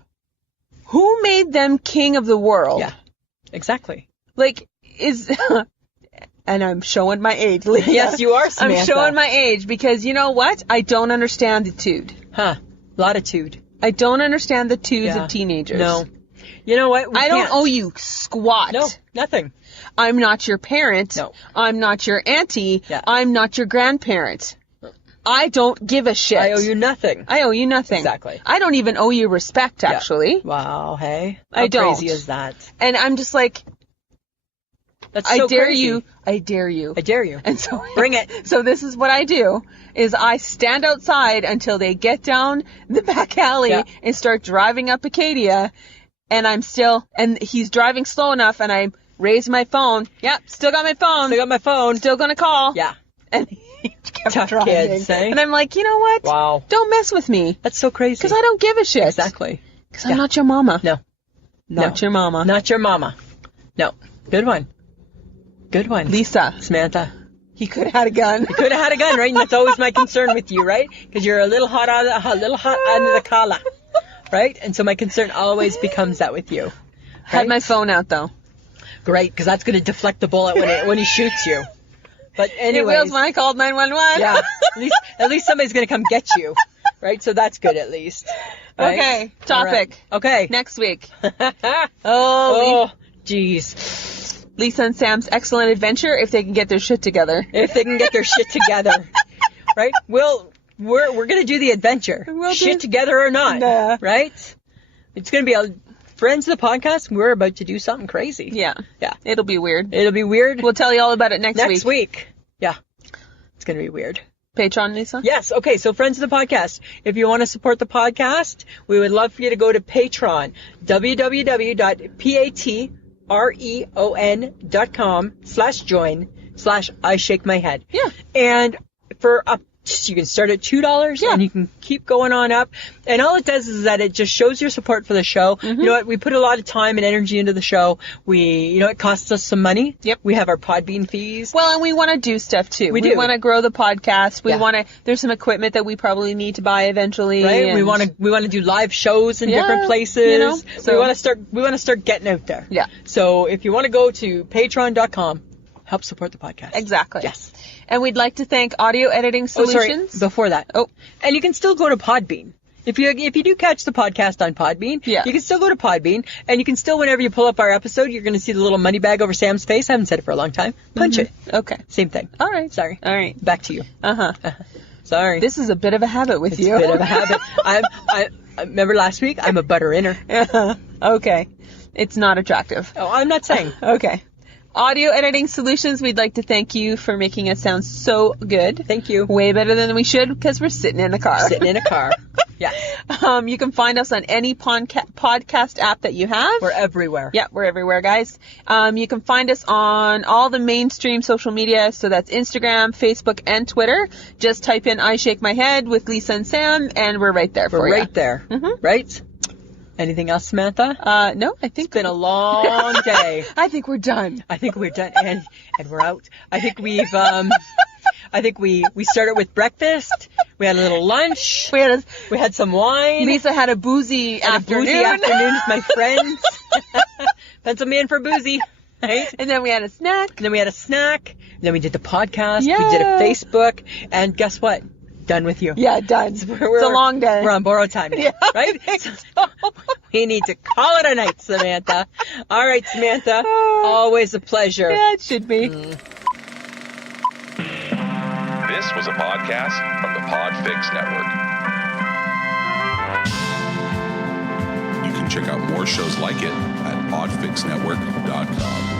who made them king of the world? Yeah, exactly. Like, And I'm showing my age, Lisa. Yes, you are, Samantha. I'm showing my age because you know what? I don't understand the tude. Huh. Latitude. I don't understand the tudes of teenagers. No. You know what? I don't owe you squat. No, nothing. I'm not your parent. No. I'm not your auntie. Yeah. I'm not your grandparent. I don't give a shit. I owe you nothing. I owe you nothing. Exactly. I don't even owe you respect, actually. Wow, hey? How I don't. crazy is that? And I'm just like, That's I so dare crazy. you. I dare you. I dare you. And so Bring it. So this is what I do, is I stand outside until they get down the back alley and start driving up Acadia, and he's driving slow enough, and I raise my phone. Yep, still got my phone. Still got my phone. Still gonna call. Yeah. And he kept Tough driving. kids, eh? And I'm like, you know what? Wow. Don't mess with me. That's so crazy. Because I don't give a shit. Exactly. Because I'm not your mama. No. Not your mama. Not your mama. No. Good one. Good one. Lisa. Samantha. He could have had a gun. You could have had a gun, right? And that's always my concern with you, right? Because you're a little hot under the collar, right? And so my concern always becomes that with you. Right? Had my phone out, though. Great, because that's going to deflect the bullet when he shoots you. But anyways. It was when I called 911. Yeah. At least somebody's going to come get you, right? So that's good at least. Right? Okay, topic. Right. Okay. Next week. Oh, jeez. Lisa and Sam's excellent adventure if they can get their shit together. If they can get their shit together, right? We're gonna do the adventure, shit together or not, right? It's gonna be friends of the podcast. We're about to do something crazy. Yeah. It'll be weird. It'll be weird. We'll tell you all about it next week. Yeah, it's gonna be weird. Patreon, Lisa? Yes. Okay. So friends of the podcast, if you want to support the podcast, we would love for you to go to Patreon, www.patreon.com/join/I shake my head. Yeah. And for you can start at $2 and you can keep going on up. And all it does is that it just shows your support for the show. Mm-hmm. You know what? We put a lot of time and energy into the show. It costs us some money. Yep. We have our Podbean fees. Well, and we want to do stuff too. We do. want to grow the podcast. We want to, there's some equipment that we probably need to buy eventually. Right. We want to do live shows in different places. So we want to start getting out there. Yeah. So if you want to go to patreon.com, help support the podcast. Exactly. Yes. And we'd like to thank Audio Editing Solutions. Sorry, before that. And you can still go to Podbean. If you do catch the podcast on Podbean, you can still go to Podbean, and you can still, whenever you pull up our episode, you're going to see the little money bag over Sam's face. I haven't said it for a long time. Punch it. Okay. Same thing. All right. Sorry. All right. Back to you. Sorry. This is a bit of a habit with you. A bit of a habit. I remember last week, I'm a butter-inner. Okay. It's not attractive. Oh, I'm not saying. Okay. Audio Editing Solutions, we'd like to thank you for making us sound so good. Thank you. Way better than we should because we're sitting in a car. Yeah. You can find us on any podcast app that you have. We're everywhere. Yeah, we're everywhere, guys. You can find us on all the mainstream social media. So that's Instagram, Facebook, and Twitter. Just type in I Shake My Head with Lisa and Sam, and we're right there for you. We're right there. Mm-hmm. Right? Anything else, Samantha? No, I think it's been a long day. I think we're done. And we're out. I think we started with breakfast. We had a little lunch. We had some wine. Lisa had a boozy afternoon with my friends. Pencil me in for boozy. Right? And then we had a snack. And then we did the podcast. Yeah. We did a Facebook. And guess what? Done with you. Yeah, done. It's a long day. We're on borrowed time now, right? So we need to call it a night, Samantha. All right, Samantha. Always a pleasure. Yeah, it should be. This was a podcast from the Podfix Network. You can check out more shows like it at podfixnetwork.com.